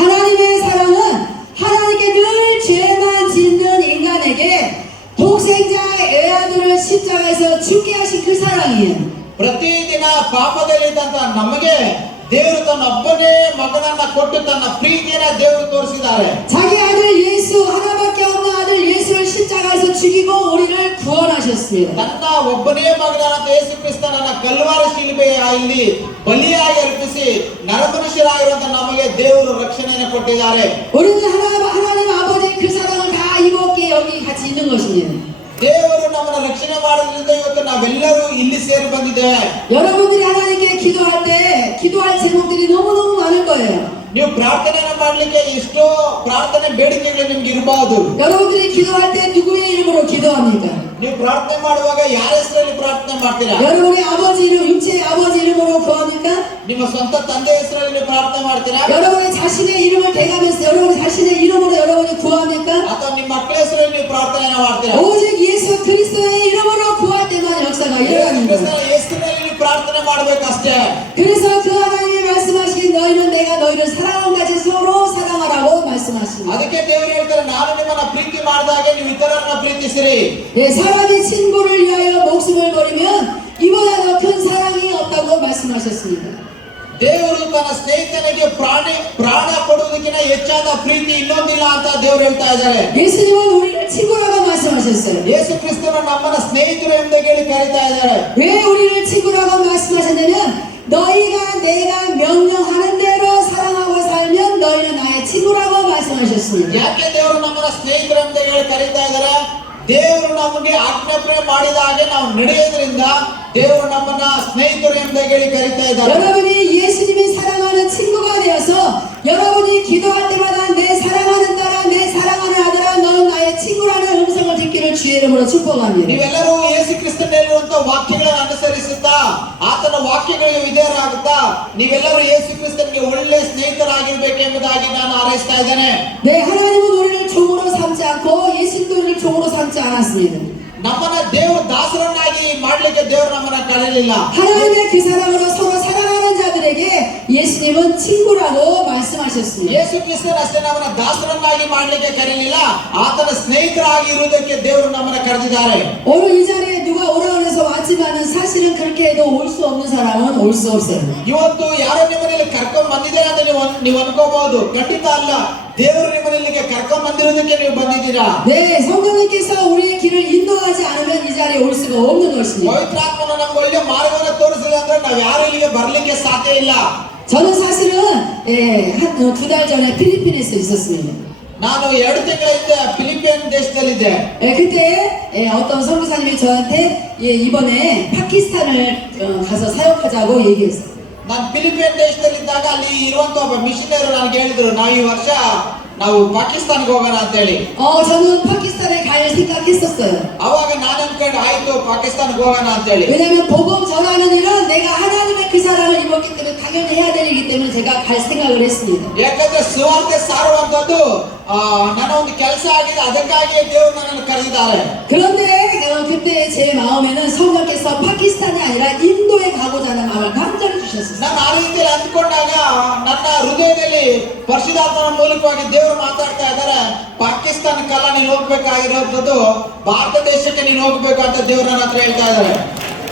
하나님의 사랑은 하나님께 늘 죄만 짓는 인간에게 독생자의 애아들을 십자가에서 죽게 하신 그 사랑이에요. ಪ್ರತಿದಿನ ಪಾಪದಲ್ಲಿದ್ದಂತ ನಮಗೆ ದೇವರು ತನ್ನ ಒಬ್ಬನೇ ಮಗನನ್ನ ಕೊಟ್ಟು ತನ್ನ ಪ್ರೀತಿಯನ್ನ ದೇವರು ತೋರಿಸಿದ್ದಾರೆ. 자기 아들 예수 하나밖에 없는 아들 예수를 십자가에서 죽이고 우리를 구원하셨습니다. ತನ್ನ ಒಬ್ಬನೇ ಮಗನಾದ ಯೇಸು ಕ್ರಿಸ್ತನನ್ನ ಕಲ್ವಾರಿ ಶಿಲುಬೆಯಲ್ಲಿ ಬಲಿಯಾಗಿ ಅರ್ಪಿಸಿ ನರಮನುಷ್ಯರಾಗಿರುವಂತ ನಮಗೆ ದೇವರು ರಕ್ಷಣೆಯನ್ನು ಕೊಟ್ಟಿದ್ದಾರೆ. 우리는 하나님 아버지의 그 사랑을 다 이렇게 여기 같이 있는 것입니다. ದೇವರು ನಮ್ಮನ್ನ ರಕ್ಷಣೆ ಮಾಡೋದ್ರಿಂದ ಇವತ್ತು ನಾವೆಲ್ಲರೂ ಇಲ್ಲಿ ಸೇರಿ ಬಂದಿದ್ದೇವೆ. 여러분들이 하나님께 기도할 때 기도할 제목들이 너무너무 많을 거예요. ನೀವು ಪ್ರಾರ್ಥನೆಯನ್ನು ಮಾಡ್ಲಿಕ್ಕೆ ಎಷ್ಟೋ ಪ್ರಾರ್ಥನೆ ಬೇಡಿಕೆಗಳು ನಿಮ್ಗೆ ಇರಬಹುದು. 여러분들이 기도할 때 누구의 이름으로 기도합니까? ನೀವು ಪ್ರಾರ್ಥನೆ ಮಾಡುವಾಗ ಯಾರ ಹೆಸರಲ್ಲಿ ಪ್ರಾರ್ಥನೆ ಮಾಡ್ತೀರಾ? 여러분의 아버지 이름, 육체의 아버지 이름으로 구합니까? ನಿಮ್ಮ ಸ್ವಂತ ತಂದೆ ಹೆಸರಲ್ಲಿ ನೀವು ಪ್ರಾರ್ಥನೆ ಮಾಡ್ತೀರಾ? 여러분의 자신의 이름을 대가면서 여러분 자신의 이름으로 여러분이 구합니까? ಅಥವಾ ನಿಮ್ಮ ಮಕ್ಕಳ ಹೆಸರಲ್ಲಿ ನೀವು ಪ್ರಾರ್ಥನೆಯನ್ನು ಮಾಡ್ತೀರಾ? 오직 예수 그리스도의 이름으로 구할 때만 역사가 일어나는 거예요. ಹೆಸರಿನಲ್ಲಿ ನೀವು ಪ್ರಾರ್ಥನೆ ಮಾಡಬೇಕಷ್ಟೇ. 그래서 그 하나님이 말씀하시긴 너희는 내가 너희를 사랑한 같이 서로 사랑하라고 말씀하십니다. ಅದಕ್ಕೆ ದೇವರು ಹೇಳ್ತಾರೆ, ನಾನು ನಿಮ್ಮನ್ನ ಪ್ರೀತಿ ಮಾಡಿದಾಗೆ ನೀವು ಇತರರನ್ನ ಪ್ರೀತಿಸಿರಿ. 예, 사람이 친구를 위하여 목숨을 버리면 이보다 더 큰 사랑이 없다고 말씀하셨습니다. ದೇವರು ತನ್ನ ಸ್ನೇಹಿತನಿಗೆ ಪ್ರಾಣ ಕೊಡುವುದಕ್ಕಿಂತ ಹೆಚ್ಚಾದ ಪ್ರೀತಿ ಇನ್ನೊಂದಿಲ್ಲ ಅಂತ ದೇವರು ಹೇಳ್ತಾ ಇದ್ದಾರೆ. 예수님은 우리를 친구라고 말씀하셨어요. ಯೇಸು ಕ್ರಿಸ್ತನು ನಮ್ಮನ್ನ ಸ್ನೇಹಿತರು ಎಂದು ಹೇಳಿ ಕರೀತಾ ಇದ್ದಾರೆ. 왜 우리를 친구라고 말씀하셨냐면 너희가 내가 명령하는 대로 사랑하고 살면 너희는 나의 친구라고 말씀하셨습니다. ಯಾಕೆ ದೇವರು ನಮ್ಮನ್ನ ಸ್ನೇಹಿತರು ಎಂದು ಹೇಳಿ ಕರೀತಾ ಇದ್ದಾರೆ? ದೇವರು ನಮಗೆ ಆಜ್ಞಾಪನೆ ಮಾಡಿದ ಹಾಗೆ ನಾವು ನಡೆಯೋದ್ರಿಂದ ದೇವರು ನಮ್ಮನ್ನ ಸ್ನೇಹಿತರು ಎಂದು ಹೇಳಿ ಕರೀತಾ ಇದ್ದಾರೆ. 여러분이 예수님이 사랑하는 친구가 되어서 여러분이 기도할 때마다 내 사랑하는 딸아 내 사랑하는 아들아 너는 나의 친구라는 음성을 듣기를 주의 이름으로 축복합니다. ನೀವೆಲ್ಲರೂ ಯೇಸು ಕ್ರಿಸ್ತನಲ್ಲಿರುವಂತ ವಾಕ್ಯಗಳನ್ನು ಅನುಸರಿಸುತ್ತಾ ಆತನ ವಾಕ್ಯಗಳಿಗೆ ವಿಧೇಯರಾಗುತ್ತಾ ನೀವೆಲ್ಲರೂ ಯೇಸು ಕ್ರಿಸ್ತನಿಗೆ ಒಳ್ಳೆ ಸ್ನೇಹಿತರಾಗಿರ್ಬೇಕೆಂಬುದಾಗಿ ನಾನು ಹಾರೈಸ್ತಾ ಇದ್ದೇನೆ. 네, 하나님은 우리를 종으로 삼지 않고 예수님도 우리를 종으로 삼지 않았습니다. ನಮ್ಮನ್ನ ದೇವರು ದಾಸರನ್ನಾಗಿ ಮಾಡ್ಲಿಕ್ಕೆ ದೇವರು ನಮ್ಮನ್ನ ಕರೆಯಲಿಲ್ಲ. 하나님의 그 사랑으로 서로 사랑하는 자들에게 예수님은 친구라고 말씀하셨습니다. ಯೇಸು ಕ್ರಿಸ್ತನ ಅಷ್ಟೇ ನಮ್ಮನ್ನ ದಾಸರನ್ನಾಗಿ ಮಾಡ್ಲಿಕ್ಕೆ ಕರೆಯಲಿಲ್ಲ, ಆತನ ಸ್ನೇಹಿತರಾಗಿ ಇರುವುದಕ್ಕೆ ದೇವರು ನಮ್ಮನ್ನ ಕರೆದಿದ್ದಾರೆ. 오늘 이 자리에 누가 오라고 해서 왔지만은 사실은 그렇게 해도 올 수 없는 사람은 올 수 없어요. ಇವತ್ತು ಯಾರೋ ನಿಮ್ಮನೆಯಲ್ಲಿ ಕರ್ಕೊಂಡ್ ಬಂದಿದ್ದೀರಾ ಅಂತ ನೀವು ಅನ್ಕೋಬಹುದು. ಖಂಡಿತ ಅಲ್ಲ, ದೇವರು ನಿಮ್ಮನೆಯಲ್ಲಿ ಕರ್ಕೊಂಡ್ ಬಂದಿರೋದಕ್ಕೆ ನೀವು ಬಂದಿದ್ದೀರಾ. 네, 성령님께서 우리의 길을 인도하지 않으면 이 자리에 올 수가 없는 것입니다. ಪವಿತ್ರಾತ್ಮನ ನಮ್ಗೆ ಒಳ್ಳೆ ಮಾರ್ಗವನ್ನು ತೋರಿಸಿಲ್ಲ ಅಂದ್ರೆ ನಾವ್ ಯಾರು ಇಲ್ಲಿಗೆ ಬರ್ಲಿಕ್ಕೆ ಸಾಧ್ಯ ಇಲ್ಲ. 저는 사실은 한 두 달 전에 필리핀에서 있었습니다. ನಾನು 2 ತಿಂಗಳ ಹಿಂದೆ ಫಿಲಿಪೈನ್ ದೇಶದಲ್ಲಿದ್ದೆ. 그때 어떤 선교사님이 저한테 이번에 파키스탄을 가서 사역하자고 얘기했어요. ನಾನು ಫಿಲಿಪೈನ್ ದೇಶದಲ್ಲಿದ್ದಾಗ ಅಲ್ಲಿ ಇರುವಂತ ಒಬ್ಬ ಮಿಷನರಿ ನನಗೆ ಹೇಳಿದ್ರು, ನಾವು ಈ ವರ್ಷ ನಾವು ಪಾಕಿಸ್ತಾನ್ಗೆ ಹೋಗೋಣ ಅಂತ ಹೇಳಿ. 저는 파키스탄에 갈 생각했었어요. ಅವಾಗ ನಾನು ಅನ್ಕೊಂಡು ಆಯ್ತು ಪಾಕಿಸ್ತಾನ್ಗೆ ಹೋಗೋಣ ಅಂತ ಹೇಳಿ. 왜냐하면 복음 전하는 일은 내가 하나님의 그 사람을 입었기 때문에 당연히 해야 될 일이기 때문에 제가 갈 생각을 했습니다. ಯಾಕಂದ್ರೆ ಸುವಾರ್ತೆ ಸಾರುವಂತದ್ದು ನನ್ನ ಒಂದು ಕೆಲಸ ಆಗಿದೆ, ಅದಕ್ಕಾಗಿಯೇ ದೇವರು ನನ್ನನ್ನು ಕರೆದಿದ್ದಾರೆ. 그런데 그때 제 마음에는 성령께서 파키스탄이 아니라 인도에 가고자 하는 마음을 간절히 주셨어요. ನಾನು ಆ ರೀತಿಯಲ್ಲಿ ಅಂದ್ಕೊಂಡಾಗ ನನ್ನ ಹೃದಯದಲ್ಲಿ ಪರಿಶುದ್ಧಾತ್ಮನ ಮೂಲಕವಾಗಿ ದೇವರು ಮಾತಾಡ್ತಾ ಇದ್ದಾರೆ, ಪಾಕಿಸ್ತಾನಕ್ಕೆಲ್ಲ ನೀನು ಹೋಗ್ಬೇಕಾಗಿರೋದು ಭಾರತ ದೇಶಕ್ಕೆ ನೀನು ಹೋಗ್ಬೇಕು ಅಂತ ದೇವರು ನನ್ನ ಹತ್ರ ಹೇಳ್ತಾ ಇದ್ದಾರೆ.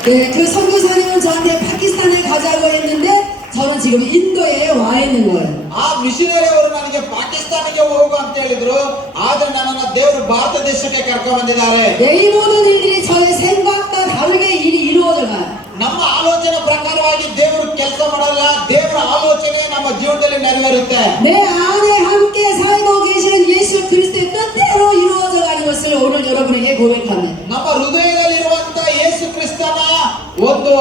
네, 그 선교사님은 저한테 파키스탄에 가자고 했는데 저는 지금 인도에 와 있는 거예요. ಆ ಮಿಷನರಿ ಅವರು ನನಗೆ ಪಾಕಿಸ್ತಾನಿಗೆ ಹೋಗು ಅಂತ ಹೇಳಿದ್ರು, ಆದ್ರೆ ನನ್ನನ್ನ ದೇವರು ಭಾರತ ದೇಶಕ್ಕೆ ಕರ್ಕೊಂಡು ಬಂದಿದ್ದಾರೆ. 네, 이 모든 일들이 저의 생각과 다르게 일이 이루어져 가요. ನಮ್ಮ ಆಲೋಚನೆ ಪ್ರಕಾರವಾಗಿ ದೇವರು ಕೆಲಸ ಮಾಡಲ್ಲ, ದೇವರ ಆಲೋಚನೆ ನಮ್ಮ ಜೀವನದಲ್ಲಿ ನೆರವೇರುತ್ತೆ. 내 안에 함께 살고 계시는 예수 그리스도의 뜻대로 이루어져 가는 것을 오늘 여러분에게 고백합니다. ನಮ್ಮ ಹೃದಯದಲ್ಲಿರುವಂತ ಯೇಸು ಕ್ರಿಸ್ತನ ಒಂದು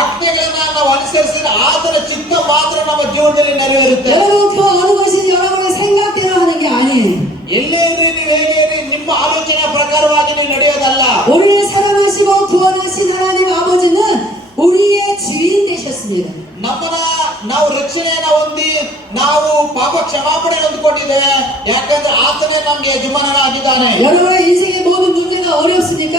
ಆಜ್ಞೆಗಳನ್ನ ನಾವು ಅನುಸರಿಸಿದ್ರೆ ಆತನ ಚಿತ್ತ ಮಾತ್ರ ನಮ್ಮ ಜೀವನದಲ್ಲಿ ನೆರವೇರುತ್ತೆ. 여러분 그 어느 것이 여러분의 생각대로 하는 게 아니에요. ಎಲ್ಲೇ ಇರ್ರಿ, ನೀವು ಹೇಗೆ ಇರ್ರಿ, ನಿಮ್ಮ ಆಲೋಚನೆ ಪ್ರಕಾರವಾಗಿ ನೀವು ನಡೆಯೋದಲ್ಲ. 우리를 사랑하시고 구원하신 하나님 아버지는 우리의 주인 되셨습니다. ನಮ್ಮನ್ನ ನಾವು ರಕ್ಷಣೆಯನ್ನ ಹೊಂದಿ ನಾವು ಪಾಪ ಕ್ಷಮಾಪಣೆ ಹೊಂದಿಕೊಂಡಿದ್ದೇವೆ, ಯಾಕಂದ್ರೆ ಆತನೇ ನಮ್ಗೆ ಯಜಮಾನನಾಗಿದ್ದಾನೆ. 여러분의 인생의 모든 문제가 어렵습니까?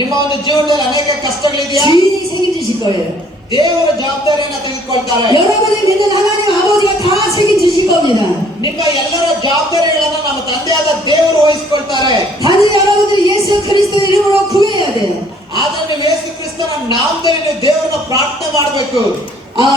ನಿಮ್ಮ ಒಂದು ಜೀವನದಲ್ಲಿ ಅನೇಕ ಕಷ್ಟಗಳಿದೆಯಾ? 주인이 책임지실 거예요. ದೇವರ ಜವಾಬ್ದಾರಿಯನ್ನ ತೆಗೆದುಕೊಳ್ತಾರೆ. 여러분이 믿는 하나님 아버지가 다 책임지실 겁니다. ನಿಮ್ಮ ಎಲ್ಲರ ಜವಾಬ್ದಾರಿಗಳನ್ನ ನಮ್ಮ ತಂದೆಯಾದ ದೇವರು ವಹಿಸಿಕೊಳ್ತಾರೆ. 단지 여러분들이 예수 그리스도 이름으로 구해야 돼요. ಆದ್ರೆ ನೀವು ಯೇಸು ಕ್ರಿಸ್ತನ ನಾಮದಲ್ಲಿ ನೀವು ದೇವರನ್ನ ಪ್ರಾರ್ಥನೆ ಮಾಡಬೇಕು.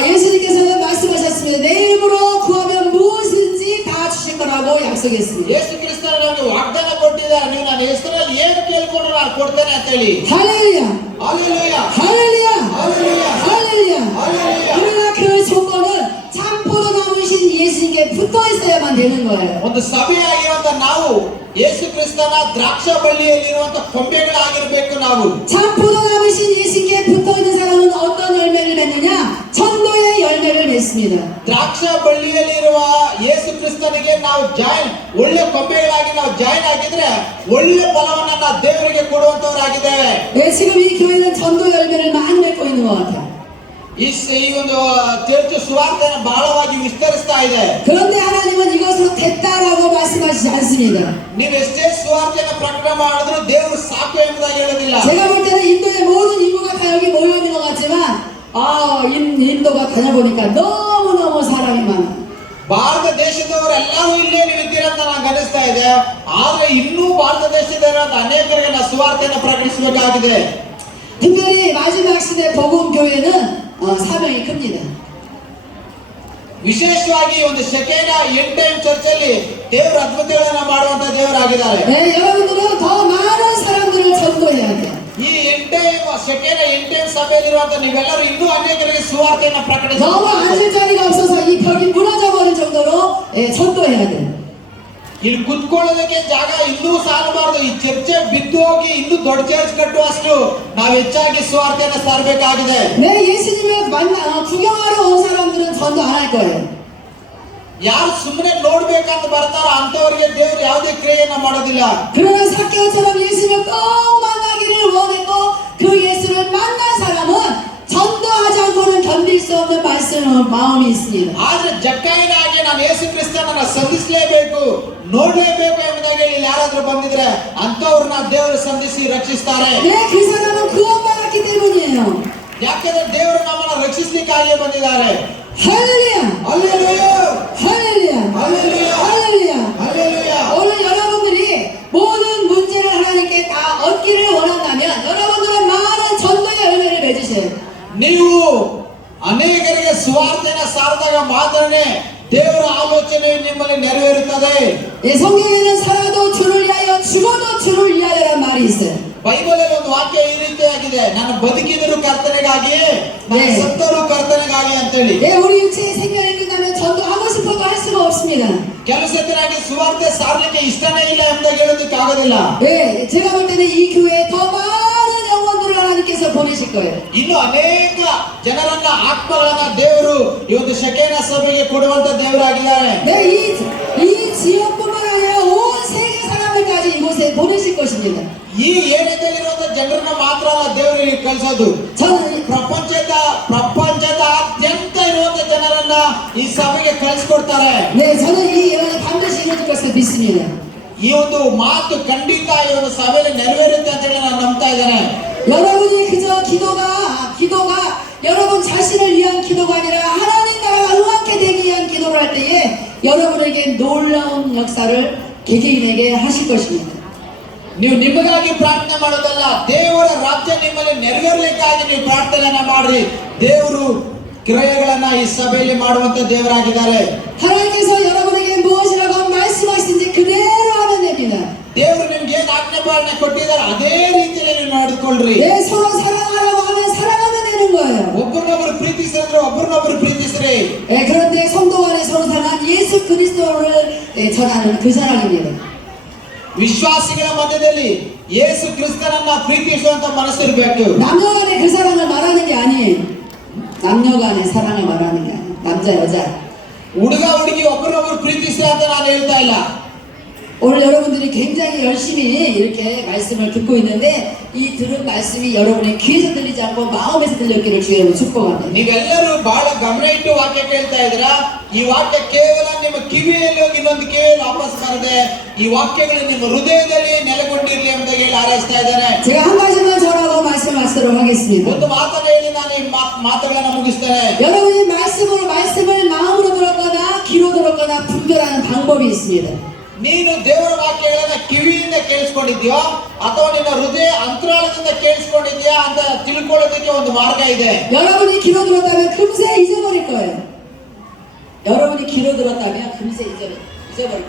예수님께서는 말씀하셨습니다. 내 이름으로 구하면 무엇인지 다 주실 거라고 약속했습니다. ಯೇಸು ಕ್ರಿಸ್ತನ ನಮಗೆ ವಾಗ್ದಾನ ಕೊಟ್ಟಿದ್ದಾರೆ, ನೀವು ನನ್ನ ಹೆಸರಲ್ಲಿ ಏನು ಕೇಳಿಕೊಂಡು ನಾನು ಕೊಡ್ತೇನೆ ಅಂತ ಹೇಳಿ. 할렐루야, 할렐루야, 할렐루야, 할렐루야, 할렐루야. 할렐루야. 그러나 그 조건은 참포도 나무신 예수님께 붙어 있어야만 되는 거예요. ಒಂದು ಸಭೆಯಾಗಿರುವಂತ ನಾವು ಯೇಸು ಕ್ರಿಸ್ತನ ದ್ರಾಕ್ಷ ಬಳ್ಳಿಯಲ್ಲಿರುವಂತ ಕೊಂಬೆಗಳಾಗಿರ್ಬೇಕು. ನಾವು 참포도 나무신 예수님께 붙어 있는 사람은 어떤 열매를 맺느냐? 전도의 열매를 맺습니다. ದ್ರಾಕ್ಷ ಬಳ್ಳಿಯಲ್ಲಿರುವ ಯೇಸು ಕ್ರಿಸ್ತನಿಗೆ ನಾವು ಒಳ್ಳೆ ಕೊಂಬೆಗಳಾಗಿ ನಾವು ಜಾಯಿನ್ ಆಗಿದ್ರೆ ಒಳ್ಳೆ ಫಲವನ್ನ ನಾವು ದೇವರಿಗೆ ಕೊಡುವಂತವರಾಗಿದ್ದೇವೆ. 네, 지금 이 교회는 전도 열매를 많이 맺고 있는 것 같아요. ಈ ಒಂದು ಚರ್ಚ್ ಸುವಾರ್ತೆನ ಬಹಳವಾಗಿ ವಿಸ್ತರಿಸ್ತಾ ಇದೆ. 그런데 하나님은 이것으로 됐다라고 말씀하시지 않습니다. ನೀವು ಎಷ್ಟೇ ಸುವಾರ್ತೆನ ಪ್ರಕಟ ಮಾಡಿದ್ರು ದೇವರು ಸಾಕು ಎಂಬುದಾಗಿ ಹೇಳೋದಿಲ್ಲ. 제가 볼 때는 인도의 모든 인구가 다 여기 모여 있는 것 같지만 인도가 다녀보니까 너무너무 사람이 많아요. ಭಾರತ ದೇಶದವರೆಲ್ಲರೂ ಇಲ್ಲೇ ನೀವು ಇದ್ದೀರಂತ ನಂಗೆ ಅನಿಸ್ತಾ ಇದೆ. ಆದ್ರೆ ಇನ್ನೂ ಭಾರತ ದೇಶದಲ್ಲಿರುವಂತ ಅನೇಕರಿಗೆ ನಾವು ಸುವಾರ್ತೆಯನ್ನು ಪ್ರಕಟಿಸಬೇಕಾಗಿದೆ. 특별히 마지막 시대 복음 교회는 사명이 큽니다. ವಿಶೇಷವಾಗಿ ಒಂದು ಶೆಕೆನ ಎಂಡ್ ಟೈಮ್ ಚರ್ಚ್ ಅಲ್ಲಿ ದೇವರ ಅದ್ಭುತಗಳನ್ನ ಮಾಡುವಂತ ದೇವರಾಗಿದ್ದಾರೆ. 네, 여러분들은 더 많은 사람들을 전도해야 돼요. ಈ ಎಂಡ್ ಟೈಮ್ ಶೆಕೆನ ಎಂಡ್ ಟೈಮ್ ಸಭೆಯಲ್ಲಿರುವಂತ ನೀವೆಲ್ಲರೂ ಇನ್ನೂ ಅನೇಕರಿಗೆ ಸುವಾರ್ತೆಯನ್ನು 너무 ಪ್ರಕಟಿಸಬೇಕು. 앉을 자리가 없어서 이 벽이 무너져 버릴 정도로 전도해야 돼요. ಇಲ್ಲಿ ಕುತ್ಕೊಳ್ಳೋದಕ್ಕೆ ಜಾಗ ಇನ್ನೂ ಸಾಲಬಾರದು. ಈ ಚರ್ಚೆ ಬಿದ್ದು ಹೋಗಿ ಇನ್ನೂ ದೊಡ್ಡ ಚರ್ಚ್ ಕಟ್ಟುವಷ್ಟು ನಾವು ಹೆಚ್ಚಾಗಿ ಸುವಾರ್ತೆಯನ್ನು ಸಾರಬೇಕಾಗಿದೆ. 네, 예수님을 구경하러 온 사람들은 전도 안 할 거예요. ಯಾರು ಸುಮ್ಮನೆ ನೋಡ್ಬೇಕಂತ ಬರ್ತಾರೋ ಅಂತವರಿಗೆ ದೇವರು ಯಾವುದೇ ಕ್ರಿಯೆಯನ್ನ ಮಾಡೋದಿಲ್ಲ. 그러나 사케오처럼 예수님을 꼭 만나기를 원했고 그 예수를 만난 사람은 전도하지 않고는 견딜 버릴 수 없는 마음이 있습니다. ಆದ್ರೆ ಜಕ್ಕಾಯನಾಗಿ ನಾನು ಯೇಸು ಕ್ರಿಸ್ತನನ್ನ ಸಂಧಿಸಲೇಬೇಕು, ನೋಡ್ಲೇಬೇಕು ಎಂಬುದಾಗಿ ಇಲ್ಲಿ ಯಾರಾದ್ರೂ ಬಂದಿದ್ರೆ ಅಂತವ್ರನ್ನ ದೇವರು ಸಂಧಿಸಿ ರಕ್ಷಿಸ್ತಾರೆ. 네, 그 사람은 구원 받았기 때문이에요. ಯಾಕಂದ್ರೆ ದೇವರು ನಮ್ಮನ್ನ ರಕ್ಷಿಸ್ಲಿಕ್ಕಾಗಿಯೇ ಬಂದಿದ್ದಾರೆ. 할렐루야! 할렐루야! 할렐루야! 할렐루야! 할렐루야! 할렐루야! 오늘 여러분들이 모든 문제를 하나님께 다 얻기를 원한다면 여러분들은 많은 전도의 열매를 맺으셔야 돼요. ನೀವು ಅನೇಕರಿಗೆ ಸುವಾರ್ತೆನ ಸಾರಿದಾಗ ಮಾತ್ರನೇ ದೇವರ ಆಲೋಚನೆ ನಿಮ್ಮಲ್ಲಿ ನೆರವೇರುತ್ತದೆ. 예, 성경에는 살아도 주를 위하여 죽어도 주를 위하여란 말이 있어요. ಬೈಬಲಲ್ಲಿ ಒಂದು ವಾಕ್ಯ ಈ ರೀತಿಯಾಗಿದೆ, ನಾನು ಬದುಕಿದರೂ ಕರ್ತನೆಗಾಗಿ, ನಾನು 네. ಸತ್ತರೂ ಕರ್ತನೆಗಾಗಿ ಅಂತೇಳಿ. 예, 우리 육체의 생명이 끝나면 전도하고 싶어도 할 수가 없습니다. ಕೆಲಸത്തിನಾಗಿ ಸುವಾರ್ತೆ ಸಾರಲಿಕ್ಕೆ ಇಷ್ಟನೇ ಇಲ್ಲ ಎಂಬುದಾಗಿ ಹೇಳೋದಕ್ಕೆ ಆಗೋದಿಲ್ಲ. 예, 제가 볼 때는 이 교회에 더 많은 영혼들을 하나님께서 보내실 거예요. ಇನ್ನು ಅನೇಕ ಜನರನ್ನ ಆತ್ಮಗಳನ್ನ ದೇವರು ಈ ಒಂದು ಶೆಕೆನ ಸಭೆಗೆ ಕೊಡುವಂತ ದೇವರಾಗಿದ್ದಾರೆ. 네, 이 지역뿐만 아니라 온 세계 사람들까지 이곳에 보내실 것입니다. ಈ ಏರಿಯಾದಲ್ಲಿರುವಂತ ಜನರನ್ನ ಮಾತ್ರ ಅಲ್ಲ ದೇವರು ಇಲ್ಲಿ ಕಳಿಸೋದು. 저는 ಪ್ರಪಂಚದಾದ್ಯಂತ ಇರುವಂತ ಜನರನ್ನ ಈ ಸಭೆಗೆ ಕಳಿಸ್ಕೊಡ್ತಾರೆ. 네, 저는 이 예언이 반드시 이루어질 것을 믿습니다. ಈ ಒಂದು ಮಾತು ಖಂಡಿತ ಈ ಒಂದು ಸಭೆಯಲ್ಲಿ ನೆರವೇರುತ್ತೆ ಅಂತ ಹೇಳಿ ನಾನು ನಂಬ್ತಾ ಇದ್ದೇನೆ. 여러분이 그저 기도가 여러분 자신을 위한 기도가 아니라 하나님 나라가 흥하게 되기 위한 기도를 할 때에 여러분에게 놀라운 역사를 개개인에게 하실 것입니다. ನೀವು ನಿಮಗಾಗಿ ಪ್ರಾರ್ಥನೆ ಮಾಡೋದಲ್ಲ, ದೇವರ ರಾಜ್ಯ ನಿಮ್ಮಲ್ಲಿ ನೆರವೇರಲಿಕ್ಕಾಗಿ ನೀವು ಪ್ರಾರ್ಥನೆಯನ್ನ ಮಾಡ್ರಿ. ದೇವರು ಕ್ರಿಯೆಗಳನ್ನ ಈ ಸಭೆಯಲ್ಲಿ ಮಾಡುವಂತ ದೇವರಾಗಿದ್ದಾರೆ. 하나님께서 여러분에게 무엇이라고 말씀하시든지 그대로 하면 됩니다. ದೇವರು ನಿಮ್ಗೆ ಏನ್ ಆಜ್ಞಾಪಾಲನೆ ಕೊಟ್ಟಿದ್ದಾರೆ ಅದೇ ರೀತಿಯಲ್ಲಿ ನೀವು ನಡೆದುಕೊಳ್ಳ್ರಿ. 네, 서로 사랑하라고 하면 사랑하면 되는 거예요. ಒಬ್ಬರನ್ನೊಬ್ಬರು ಪ್ರೀತಿಸಿದ್ರೆ ಒಬ್ಬರನ್ನೊಬ್ಬರು ಪ್ರೀತಿಸ್ರಿ. 네, 그런데 성도 간에 서로 사랑한 예수 그리스도를 전하는 그 사랑입니다. ವಿಶ್ವಾಸಿಗಳ ಮಧ್ಯದಲ್ಲಿ ಯೇಸು ಕ್ರಿಸ್ತನನ್ನ ಪ್ರೀತಿಸುವಂತ ಮನಸ್ಸು ಇರಬೇಕು. 남녀 간에 그 사랑을 말하는 게 아니에요. 남녀 간의 사랑을 말하는 게 아니에요. 남자 여자. ಹುಡುಗ ಹುಡುಗಿ ಒಬ್ಬರನ್ನೊಬ್ಬರು ಪ್ರೀತಿಸ್ರಿ ಅಂತ ನಾನು ಹೇಳ್ತಾ ಇಲ್ಲ. 오늘 여러분들이 굉장히 열심히 이렇게 말씀을 듣고 있는데 이 들은 말씀이 여러분의 귀에서 들리지 않고 마음에서 들렸기를 주여로 축복합니다. ನೀವೆಲ್ಲರೂ ಬಹಳ ಗಮನ ಇಟ್ಟು ವಾಕ್ಯ ಕೇಳ್ತಾ ಇದ್ದೀರಾ. ಈ ವಾಕ್ಯ ಕೇವಲ ನಿಮ್ಮ ಕಿವಿಯಲ್ಲಿ ಹೋಗಿ ಇನ್ನೊಂದು ಕಿವಿಯಲ್ಲಿ ವಾಪಸ್ ಬರದೆ ಈ ವಾಕ್ಯಗಳು ನಿಮ್ಮ ಹೃದಯದಲ್ಲಿ ನೆಲೆಗೊಂಡಿರಲಿ ಅಂತ ಹೇಳಿ ಹಾರೈಸ್ತಾ ಇದ್ದಾರೆ. 제가 한 가지만 전하고 말씀하시도록 하겠습니다. ಒಂದು ಮಾತನ್ನ ಹೇಳಿ ನಾನು ಈ ಮಾತುಗಳನ್ನ ಮುಗಿಸ್ತೇನೆ. 여러분이 말씀을 마음으로 들었거나 귀로 들었거나 분별하는 방법이 있습니다. ನೀನು ದೇವರ ವಾಕ್ಯಗಳನ್ನ ಕಿವಿಯಿಂದ ಕೇಳಿಸ್ಕೊಂಡಿದ್ಯೋ ಅಥವಾ ನಿನ್ನ ಹೃದಯ ಅಂತರಾಳದಿಂದ ಕೇಳಿಸ್ಕೊಂಡಿದ್ಯಾ ಅಂತ ತಿಳ್ಕೊಳ್ಳೋದಕ್ಕೆ ಒಂದು ಮಾರ್ಗ ಇದೆ. 여러분이 귀로 들었다면 금세 잊어버릴 거예요. 여러분이 귀로 들었다면 금세 잊어버릴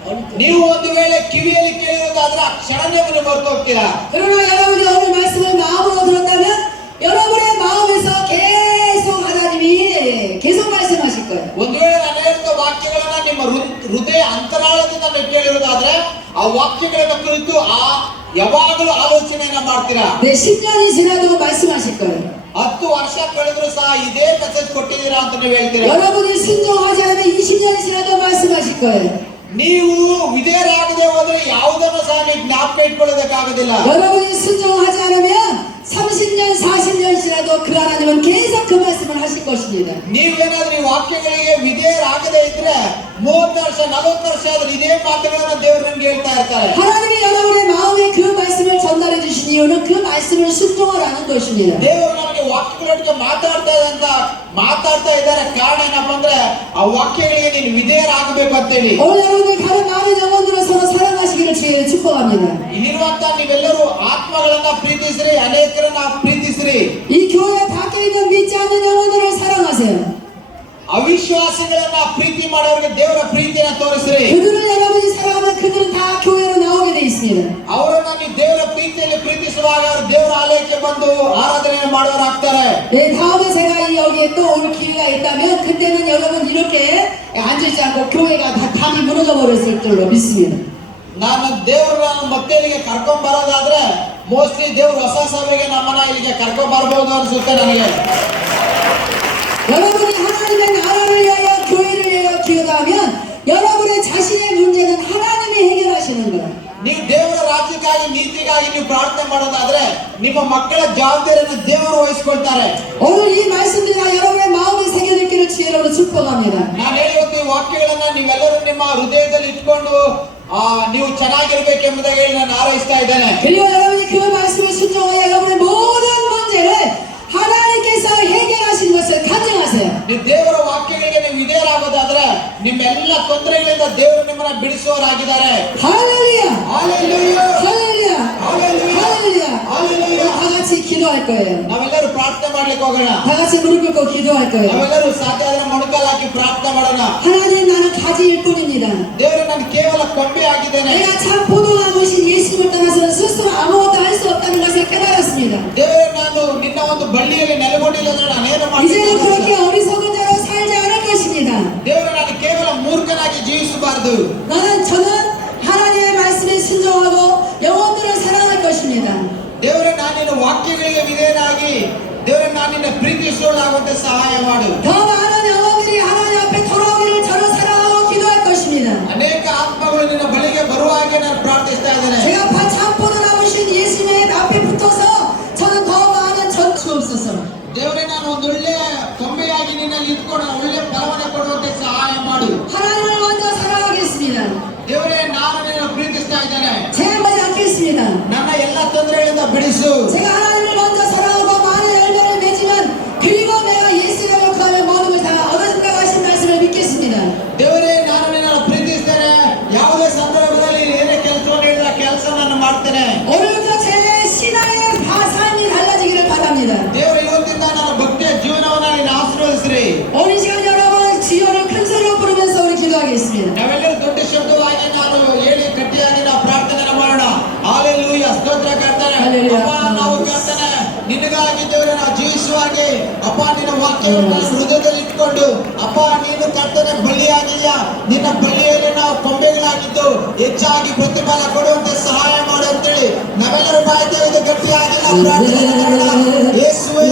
거예요. ನೀವು ಒಂದು ವೇಳೆ ಕಿವಿಯಲ್ಲಿ ಕೇಳಿರೋದಾದ್ರೆ ಆ ಕ್ಷಣನೇ ನೀವು ಮರೆತು ಹೋಗ್ತೀರಾ. 그러나 여러분이 오늘 말씀을 마음으로 들었다면 여러분의 마음에서 계속 말씀하실 거예요. ಒಂದು ವೇಳೆ ನಾನು ಹೇಳಿದ ವಾಕ್ಯಗಳನ್ನ ನಿಮ್ಮ ಹೃದಯ ಅಂತರಾಳದಿಂದ ನೀವು ಕೇಳಿರೋದಾದ್ರೆ ಆ ವಾಕ್ಯಗಳನ್ನ ಕುರಿತು ಯಾವಾಗಲೂ ಆಲೋಚನೆಯನ್ನ ಮಾಡ್ತೀರಾ. 네, 10년이 지나도 말씀하실 거예요. 10 ವರ್ಷ ಕಳೆದ್ರು ಸಹ ಇದೇ ಮೆಸೇಜ್ ಕೊಟ್ಟಿದ್ದೀರಾ ಅಂತ ನೀವು ಹೇಳ್ತೀರಾ. 여러분이 순종하지 않으면 20년이 지나도 말씀하실 거예요. ನೀವು ವಿಧೇಯರಾಗದೆ ಹೋದ್ರೆ ಯಾವುದನ್ನು ಸಹ ನೀವು ಜ್ಞಾಪಕ ಇಟ್ಕೊಳ್ಳೋದಕ್ಕಾಗೋದಿಲ್ಲ. 여러분이 순종하지 않으면 30년, 40년 지나도 그 하나님은 계속 그 말씀을 하실 것입니다. ನೀವೇನಾದ್ರೂ ಈ ವಾಕ್ಯಗಳಿಗೆ ವಿಧೇಯರಾಗದೆ ಇದ್ರೆ 30 ವರ್ಷ 40 ವರ್ಷ ಆದ್ರೆ ಇದೇ ಮಾತುಗಳನ್ನ ದೇವರು ನಿಮ್ಗೆ ಹೇಳ್ತಾ ಇರ್ತಾರೆ. 하나님이 여러분의 마음에 그 말씀을 전달해 주신 이유는 그 말씀을 순종을 하는 것입니다. ದೇವರು ನಮಗೆ ವಾಕ್ಯಗಳೊಟ್ಟಿಗೆ ಮಾತಾಡ್ತಾ ಇದ್ದಾರೆ. ಕಾರಣ ಏನಪ್ಪ ಅಂದ್ರೆ ಆ ವಾಕ್ಯಗಳಿಗೆ ನೀನು ವಿಧೇಯರಾಗಬೇಕು ಅಂತೇಳಿ. 오늘 여러분들 다른 많은 영혼들을 서로 사랑하시기를 주의 축복합니다. ಇಲ್ಲಿರುವಂತ ನೀವೆಲ್ಲರೂ ಆತ್ಮಗಳನ್ನ ಪ್ರೀತಿಸ್ರಿ, ಅನೇಕರನ್ನ ಪ್ರೀತಿಸ್ರಿ. 이 교회 밖에 있는 믿지 않는 영혼들을 사랑하세요. ಅವಿಶ್ವಾಸಿಗಳನ್ನ ಪ್ರೀತಿ ಮಾಡೋರಿಗೆ ದೇವರ ಪ್ರೀತಿಯನ್ನ ತೋರಿಸ್ರಿ. 그들을 여러분이 사랑하면 그들은 다 교회로 나오게 돼 있습니다. ಅವರನ್ನ ನೀವು ದೇವರ ಪ್ರೀತಿಯಲ್ಲಿ ಪ್ರೀತಿಸುವಾಗ ಅವರು ದೇವರ ಆಲಯಕ್ಕೆ ಬಂದು ಆರಾಧನೆ ಮಾಡೋರಾಗ್ತಾರೆ. 네, 다음에 제가 여기에 또 올 기회가 있다면 그때는 여러분 이렇게 앉아있지 않고 교회가 다 담이 무너져 버렸을 줄로 믿습니다. ನಾನು ದೇವರನ್ನ ಮತ್ತೆ ಇಲ್ಲಿಗೆ ಕರ್ಕೊಂಡ್ ಬರೋದಾದ್ರೆ ಮೋಸ್ಟ್ಲಿ ದೇವ್ರು ಹೊಸ ಸಭೆಗೆ ನಮ್ಮನ್ನ ಇಲ್ಲಿಗೆ ಕರ್ಕೊಂಡ್ ಬರ್ಬೋದು ಅನ್ಸುತ್ತೆ ನನಗೆ. 여러분이 하나님의 나라를 위하여 교회를 위하여 기도하면 여러분의 자신의 문제는 하나님이 해결하시는 거예요. ನೀವು ದೇವರ ರಾಜ್ಯಕ್ಕಾಗಿ ನೀತಿಗಾಗಿ ನೀವು ಪ್ರಾರ್ಥನೆ ಮಾಡೋದಾದ್ರೆ ನಿಮ್ಮ ಮಕ್ಕಳ ಜವಾಬ್ದಾರಿಯನ್ನು ದೇವರು ವಹಿಸ್ಕೊಳ್ತಾರೆ. 오늘 이 말씀들이 다 여러분의 마음에 새겨 되기를 주 여러분을 축복합니다. ನಾನು ಹೇಳುವಂತ ಈ ವಾಕ್ಯಗಳನ್ನ ನೀವೆಲ್ಲರೂ ನಿಮ್ಮ ಹೃದಯದಲ್ಲಿ ಇಟ್ಕೊಂಡು ನೀವು ಚೆನ್ನಾಗಿರ್ಬೇಕೆಂಬುದಾಗಿ ಹೇಳಿ ನಾನು ಹಾರೈಸ್ತಾ ಇದ್ದೇನೆ. 그리고 여러분이 그 말씀을 순종하여 여러분의 모든 문제를 하나님께서 해결하시는 것을 간증하세요. ನೀವು ದೇವರ ವಾಕ್ಯಗಳಿಗೆ ನೀವು ವಿಧೇಯರಾಗೋದಾದ್ರೆ ನಿಮ್ಮೆಲ್ಲ ತೊಂದರೆಗಳಿಂದ ದೇವರು ನಿಮ್ಮನ್ನ ಬಿಡಿಸುವವರಾಗಿದ್ದಾರೆ. 할렐루야! 할렐루야! 할렐루야! 할렐루야! 할렐루야! 할렐루야! 다 같이 기도할 거예요. ನಾವೆಲ್ಲರೂ ಪ್ರಾರ್ಥನೆ ಮಾಡ್ಲಿಕ್ಕೆ ಹೋಗೋಣ. 다 같이 무릎 꿇고 기도할 거예요. ನಾವೆಲ್ಲರೂ ಸಾಧ್ಯ ಆದ್ರೆ ಮೊಣಕಾಲು ಹಾಕಿ ಪ್ರಾರ್ಥನೆ ಮಾಡೋಣ. 하나님 나는 가지일 뿐입니다. ದೇವರು ನಾನು ಕೇವಲ ಕೊಂಬೆ ಆಗಿದ್ದೇನೆ. 내가 참 포도나무신 예수님을 떠나서는 스스로 아무것도 할 수 없다는 것을 깨달았습니다. ದೇವರೇ ನಾನು ನಿನ್ನ ಒಂದು ಬಳ್ಳಿಯಲ್ಲಿ ನೆಲೆಗೊಂಡಿಲ್ಲ ಅಂದ್ರೆ ನಾನೇನು 이제는 그렇게 ಮಾಡ್ತೀನಿ? 어리석은 자로 살지 않을 것입니다. ದೇವರೇ ನಾನು ಕೇವಲ ಮೂರ್ಖನಾಗಿ ಜೀವಿಸಬಾರದು. 저는 하나님의 말씀에 순종하고 영혼들을 사랑할 것입니다. ದೇವರೇ ನಾನು ನಿನ್ನ ವಾಕ್ಯಗಳಿಗೆ ವಿಧೇಯನಾಗಿ ದೇವರೇ ನಾನು ನಿನ್ನ ಪ್ರೀತಿಸುವವನಾಗುವಂತೆ ಸಹಾಯ ಮಾಡು. 더 많은 영혼들이 하나님 앞에 돌아오기를 저는 사랑하고 기도할 것입니다. ಅನೇಕ ಆತ್ಮಗಳು ನಿನ್ನ ಬಳಿಗೆ ಬರುವ ಹಾಗೆ ನಾನು ಪ್ರಾರ್ಥಿಸ್ತಾ 이ದ್ದೇನೆ. 제가 참 포도나무신 예수님의 앞에 붙어서 저는 더 많은 전투 없어서 ದೇವರೇ ನಾನು ಒಂದು ಒಳ್ಳೆ ಕೊಂಬೆಯಾಗಿ ನಿನ್ನಲ್ಲಿ ಇದ್ಕೊಂಡು ಒಳ್ಳೆ ಫಲವನ್ನು ಕೊಡುವಂತೆ ಸಹಾಯ ಮಾಡು. 하나님을 먼저 사랑하겠습니다. ದೇವರೇ ನಾನು ನಿನ್ನ ಪ್ರೀತಿಸ್ತಾ ಇದ್ದೇನೆ. 제한하지 않겠습니다. ನನ್ನ ಎಲ್ಲ ತೊಂದರೆಗಳಿಂದ ಬಿಡಿಸು. 제가 하나님을 먼저 사랑하고 많은 열매를 맺으면 그리고 내가 예수님을 구하면 모든 걸 다 얻어진다고 하신 말씀을 믿겠습니다. ದೇವರೇ ನಾನು ನಿನ್ನನ್ನು ಪ್ರೀತಿಸ್ತೇನೆ. ಯಾವುದೇ ಸಂದರ್ಭದಲ್ಲಿ ಏನೇ ಕೆಲಸವನ್ನು ಹೇಳಿದ್ರೆ ಕೆಲಸ ನಾನು ಮಾಡ್ತೇನೆ. 오늘부터 제 신앙의 삶이 달라지기를 바랍니다. ದೇವರು ಇವತ್ತಿಂದ ನನ್ನ ಭಕ್ತಿಯ ಜೀವನವನ್ನ ನೀನು ಆಶೀರ್ವದಿಸ್ರಿ. 오늘 시간 여러분 주여를 큰 소리로 부르면서 우리 기도하겠습니다. ನಾವೆಲ್ಲರೂ ದೊಡ್ಡ ಶಬ್ದವಾಗಿ ನಾನು ಹೇಳಿ ಗಟ್ಟಿಯಾಗಿ ನಾವು ಪ್ರಾರ್ಥನೆ ಮಾಡೋಣ. ಹಾಲೆಲೂಯಾ, ಸ್ತೋತ್ರ ಕರ್ತನೆ. ಹಾಲೆಲೂಯಾ. ಅಪ್ಪ ನಾವು ಕರ್ತನೆ ನಿನಗಾಗಿ ದೇವರೇ ನಾವು ಜೀವಿಸುವಾಗೆ ಅಪ್ಪ ನಿನ್ನ ವಾಕ್ಯವನ್ನು ಹೃದಯದಲ್ಲಿ ಇಟ್ಕೊಂಡು ಅಪ್ಪ ನೀನು ಕರ್ತನೆ ಬಳ್ಳಿಯಾಗಿದ್ಯಾ, ನಿನ್ನ ಬಳ್ಳಿಯಲ್ಲಿ ನಾವು ಕೊಂಬೆಗಳಾಗಿದ್ದು ಹೆಚ್ಚಾಗಿ ಪ್ರತಿಫಲ ಕೊಡುವಂತೆ ಸಹಾಯ ಮಾಡು ಅಂತೇಳಿ ನಾವೆಲ್ಲರೂ ಬಾಯಿ ತೆಗೆದು ಗಟ್ಟಿಯಾಗಿ ನಾವು ಪ್ರಾರ್ಥನೆ ಮಾಡೋಣ. ಯೇಸುವೇ